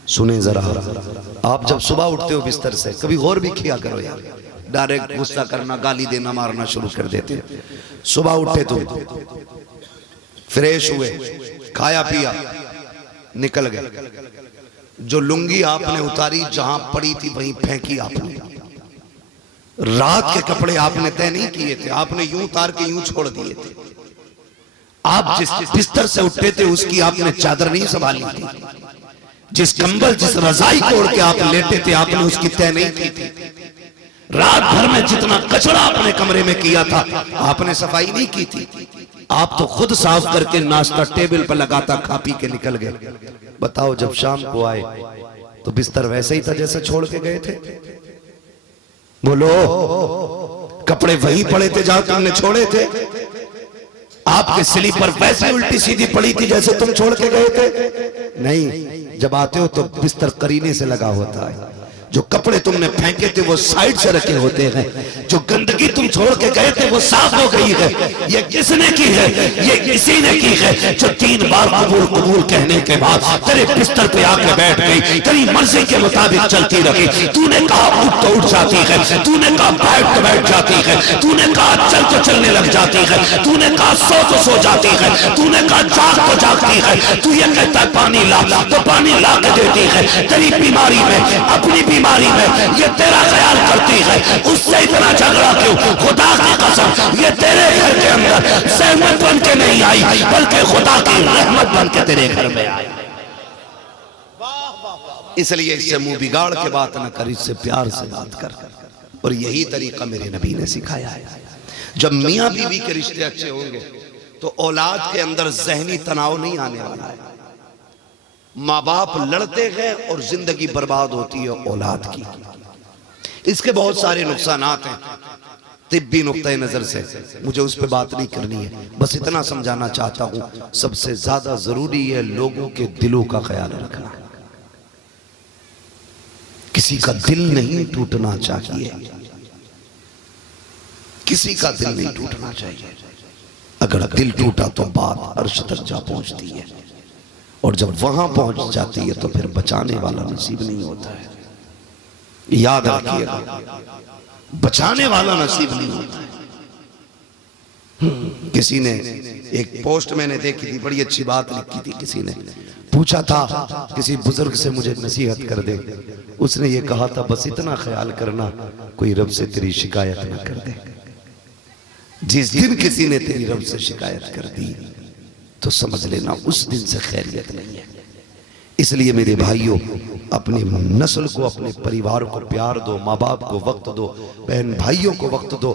सुने जरा, आप जब सुबह उठते हो बिस्तर से, कभी गौर भी किया करो यार। डायरेक्ट गुस्सा करना, गाली देना, मारना शुरू कर देते। सुबह उठे तो फ्रेश हुए, खाया पिया, निकल गए, जो लुंगी आपने उतारी जहां पड़ी थी वहीं फेंकी आपने। रात के कपड़े आपने तय नहीं किए थे, आपने यूं उतार के यूं छोड़ दिए थे। आप जिस बिस्तर से उठे थे उसकी आपने चादर नहीं संभाली थी, जिस कंबल जिस रजाई को ओढ़ के आप लेटे थे आपने उसकी तय नहीं की थी। रात भर में जितना कचरा आपने कमरे में किया था आपने सफाई नहीं की थी। आप तो खुद साफ करके नाश्ता टेबल पर लगाता, खा पी के निकल गए। बताओ जब शाम को आए तो बिस्तर वैसे ही था जैसे छोड़ के गए थे? बोलो, कपड़े वहीं पड़े थे जहां तुमने छोड़े थे? आपके स्लीपर वैसे उल्टी सीधी पड़ी थी जैसे तुम छोड़ के गए थे? नहीं, जब आते हो तो बिस्तर करीने से लगा होता है, जो कपड़े तुमने फेंके थे वो साइड से रखे होते हैं, जो गंदगी तुम छोड़ के गए थे वो साफ हो गई है। ये किसने की है? ये इसी ने की है जो 3 बार कबूल कबूल कहने के बाद तेरे बिस्तर पे आके बैठ गई, तेरी मर्जी के मुताबिक चलती रही। तूने कहा उठ तो उठ जाती है, तूने कहा बैठ तो बैठ जाती है, तूने कहा चल तो चलने लग जाती है, तूने कहा सो तो सो जाती है, तूने कहा जाग तो जागती है। तू ये कहता है पानी ला तो पानी ला के देती है। तेरी बीमारी में, अपनी बीमारी में ये तेरा ख्याल करती है, उससे इतना झगड़ा क्यों? खुदा की कसम ये तेरे घर के अंदर सहमत बन के नहीं आई, बल्कि खुदा की रहमत बन के तेरे घर में आई। इसलिए इससे मुंह बिगाड़ के बात न कर, इससे प्यार से बात कर। और यही तरीका मेरे नबी ने सिखाया है। जब मियां बीवी के रिश्ते अच्छे होंगे तो औलाद के अंदर जहनी तनाव नहीं आने वाला है। माँ बाप लड़ते हैं और जिंदगी बर्बाद होती है औलाद की। इसके बहुत सारे नुकसानात हैं तिब्बी नुक्ते नजर से, मुझे उस पर बात नहीं करनी है। बस इतना समझाना चाहता हूं, सबसे ज्यादा जरूरी है लोगों के दिलों का ख्याल रखना। किसी का दिल नहीं टूटना चाहिए, किसी का दिल नहीं टूटना चाहिए। अगर दिल टूटा तो बात अर्श तक जा पहुंचती है, और जब वहां पहुंच जाती है तो फिर बचाने वाला नसीब नहीं होता है। याद रखिएगा, बचाने वाला नसीब नहीं होता है। किसी ने एक पोस्ट मैंने देखी थी, बड़ी अच्छी बात लिखी थी। किसी ने पूछा था किसी बुजुर्ग से, मुझे नसीहत कर दे। उसने ये कहा था, बस इतना ख्याल करना कोई रब से तेरी शिकायत ना कर दे। जिस दिन किसी ने तेरी रब से शिकायत कर दी तो समझ लेना उस दिन से खैरियत नहीं है। इसलिए मेरे भाइयों, अपने नस्ल को, अपने परिवार को प्यार दो, माँ बाप को वक्त दो, बहन भाइयों को वक्त दो,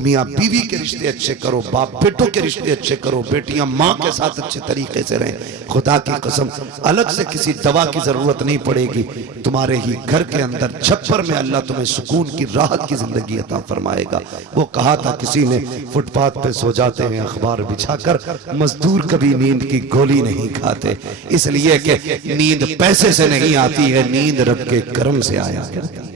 मियाँ बीवी के रिश्ते अच्छे करो, बाप बेटों के रिश्ते अच्छे करो, बेटियां माँ के साथ अच्छे तरीके से रहें। खुदा की कसम, अलग से किसी दवा की जरूरत नहीं पड़ेगी। तुम्हारे ही घर के अंदर छप्पर में अल्लाह तुम्हें सुकून की, राहत की जिंदगी अता फरमाएगा। वो कहा था किसी ने, फुटपाथ पे सो जाते हैं अखबार बिछाकर, मजदूर कभी नींद की गोली नहीं खाते। इसलिए कि नींद पैसे से नहीं आती है, नींद रब के करम से आया करती है।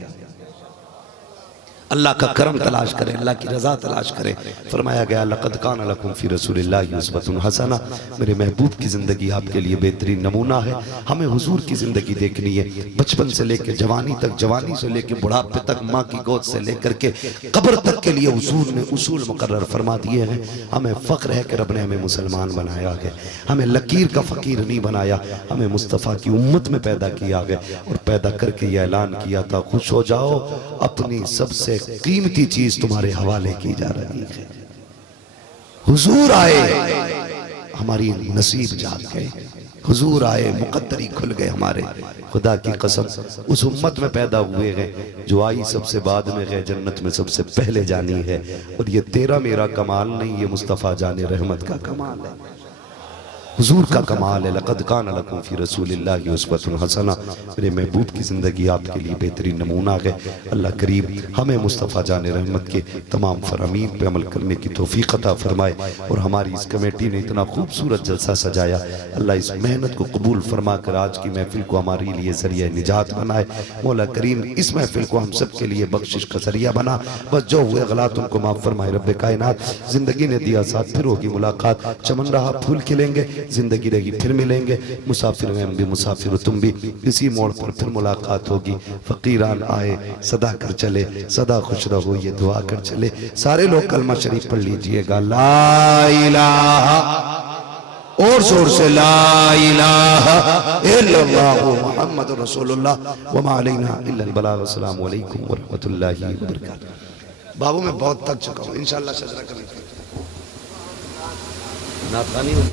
अल्लाह का करम तलाश करें, अल्लाह की रजा तलाश करें। फरमाया गया, लक़द कान लकुम फ़ी रसूलिल्लाहि उस्वतुन हसना। मेरे महबूब की ज़िंदगी आपके लिए बेहतरीन नमूना है। हमें हुजूर की ज़िंदगी देखनी है, बचपन से लेकर जवानी तक, जवानी से लेकर बुढ़ापे तक, माँ की गोद से लेकर के कब्र तक के लिए हुजूर ने उसूल मुकर्रर फरमा दिए हैं। हमें फ़ख्र है कि रब ने हमें मुसलमान बनाया है, हमें लकीर का फ़कीर नहीं बनाया, हमें मुस्तफ़ा की उम्मत में पैदा किया गया, और पैदा करके यह ऐलान किया था, खुश हो जाओ, अपनी सबसे कीमती चीज तुम्हारे हवाले की जा रही है। हुजूर आए, हमारी नसीब जाग गए, हुजूर आए, मुकद्दरी खुल गए हमारे। खुदा की कसम, उस उम्मत में पैदा हुए हैं जो आई सबसे बाद में गए, जन्नत में सबसे पहले जानी है। और ये तेरा मेरा कमाल नहीं, ये मुस्तफ़ा जाने रहमत का कमाल है, हुजूर का कमाल है। लक़द कान लकुम फ़ी रसूलिल्लाहि उस्वतुन हसना। मेरे महबूब की ज़िंदगी आपके लिए बेहतरीन नमूना है। अल्लाह करीब हमें मुस्तफ़ा जान रहमत के तमाम फ़रामीन पे अमल करने की तौफ़ीक़ अता फ़रमाए। और हमारी इस कमेटी ने इतना खूबसूरत जलसा सजाया, अल्लाह इस मेहनत को कबूल फरमा कर आज की महफिल को हमारे लिए ज़रिया निजात बनाए। मौला करीम इस महफिल को हम सब के लिए बख्शिश का ज़रिया बना। बस जो हुए गलात उनको माफ़ फरमाए रब्बे कायनात। ज़िंदगी ने दिया साथ, फिर होगी मुलाकात, चमन रहा फूल खिलेंगे, जिंदगी रहेगी फिर मिलेंगे। मुसाफिर हैं हम भी, मुसाफिर तुम भी, इसी मोड़ पर फिर मुलाकात होगी। फकीरान आए सदा कर चले, सदा खुश रहो ये दुआ कर चले। सारे लोग कलमा शरीफ पढ़ लीजिएगा, ला इलाहा, और जोर से ला इलाहा इल्लल्लाह मुहम्मदुर रसूलुल्लाह व मा अलैना इल्ला अल बलाग। अस्सलामु अलैकुम व रहमतुल्लाहि व बरकातहू। बाबू मैं बहुत थक चुका हूँ, इंशाअल्लाह सजदा करेंगे।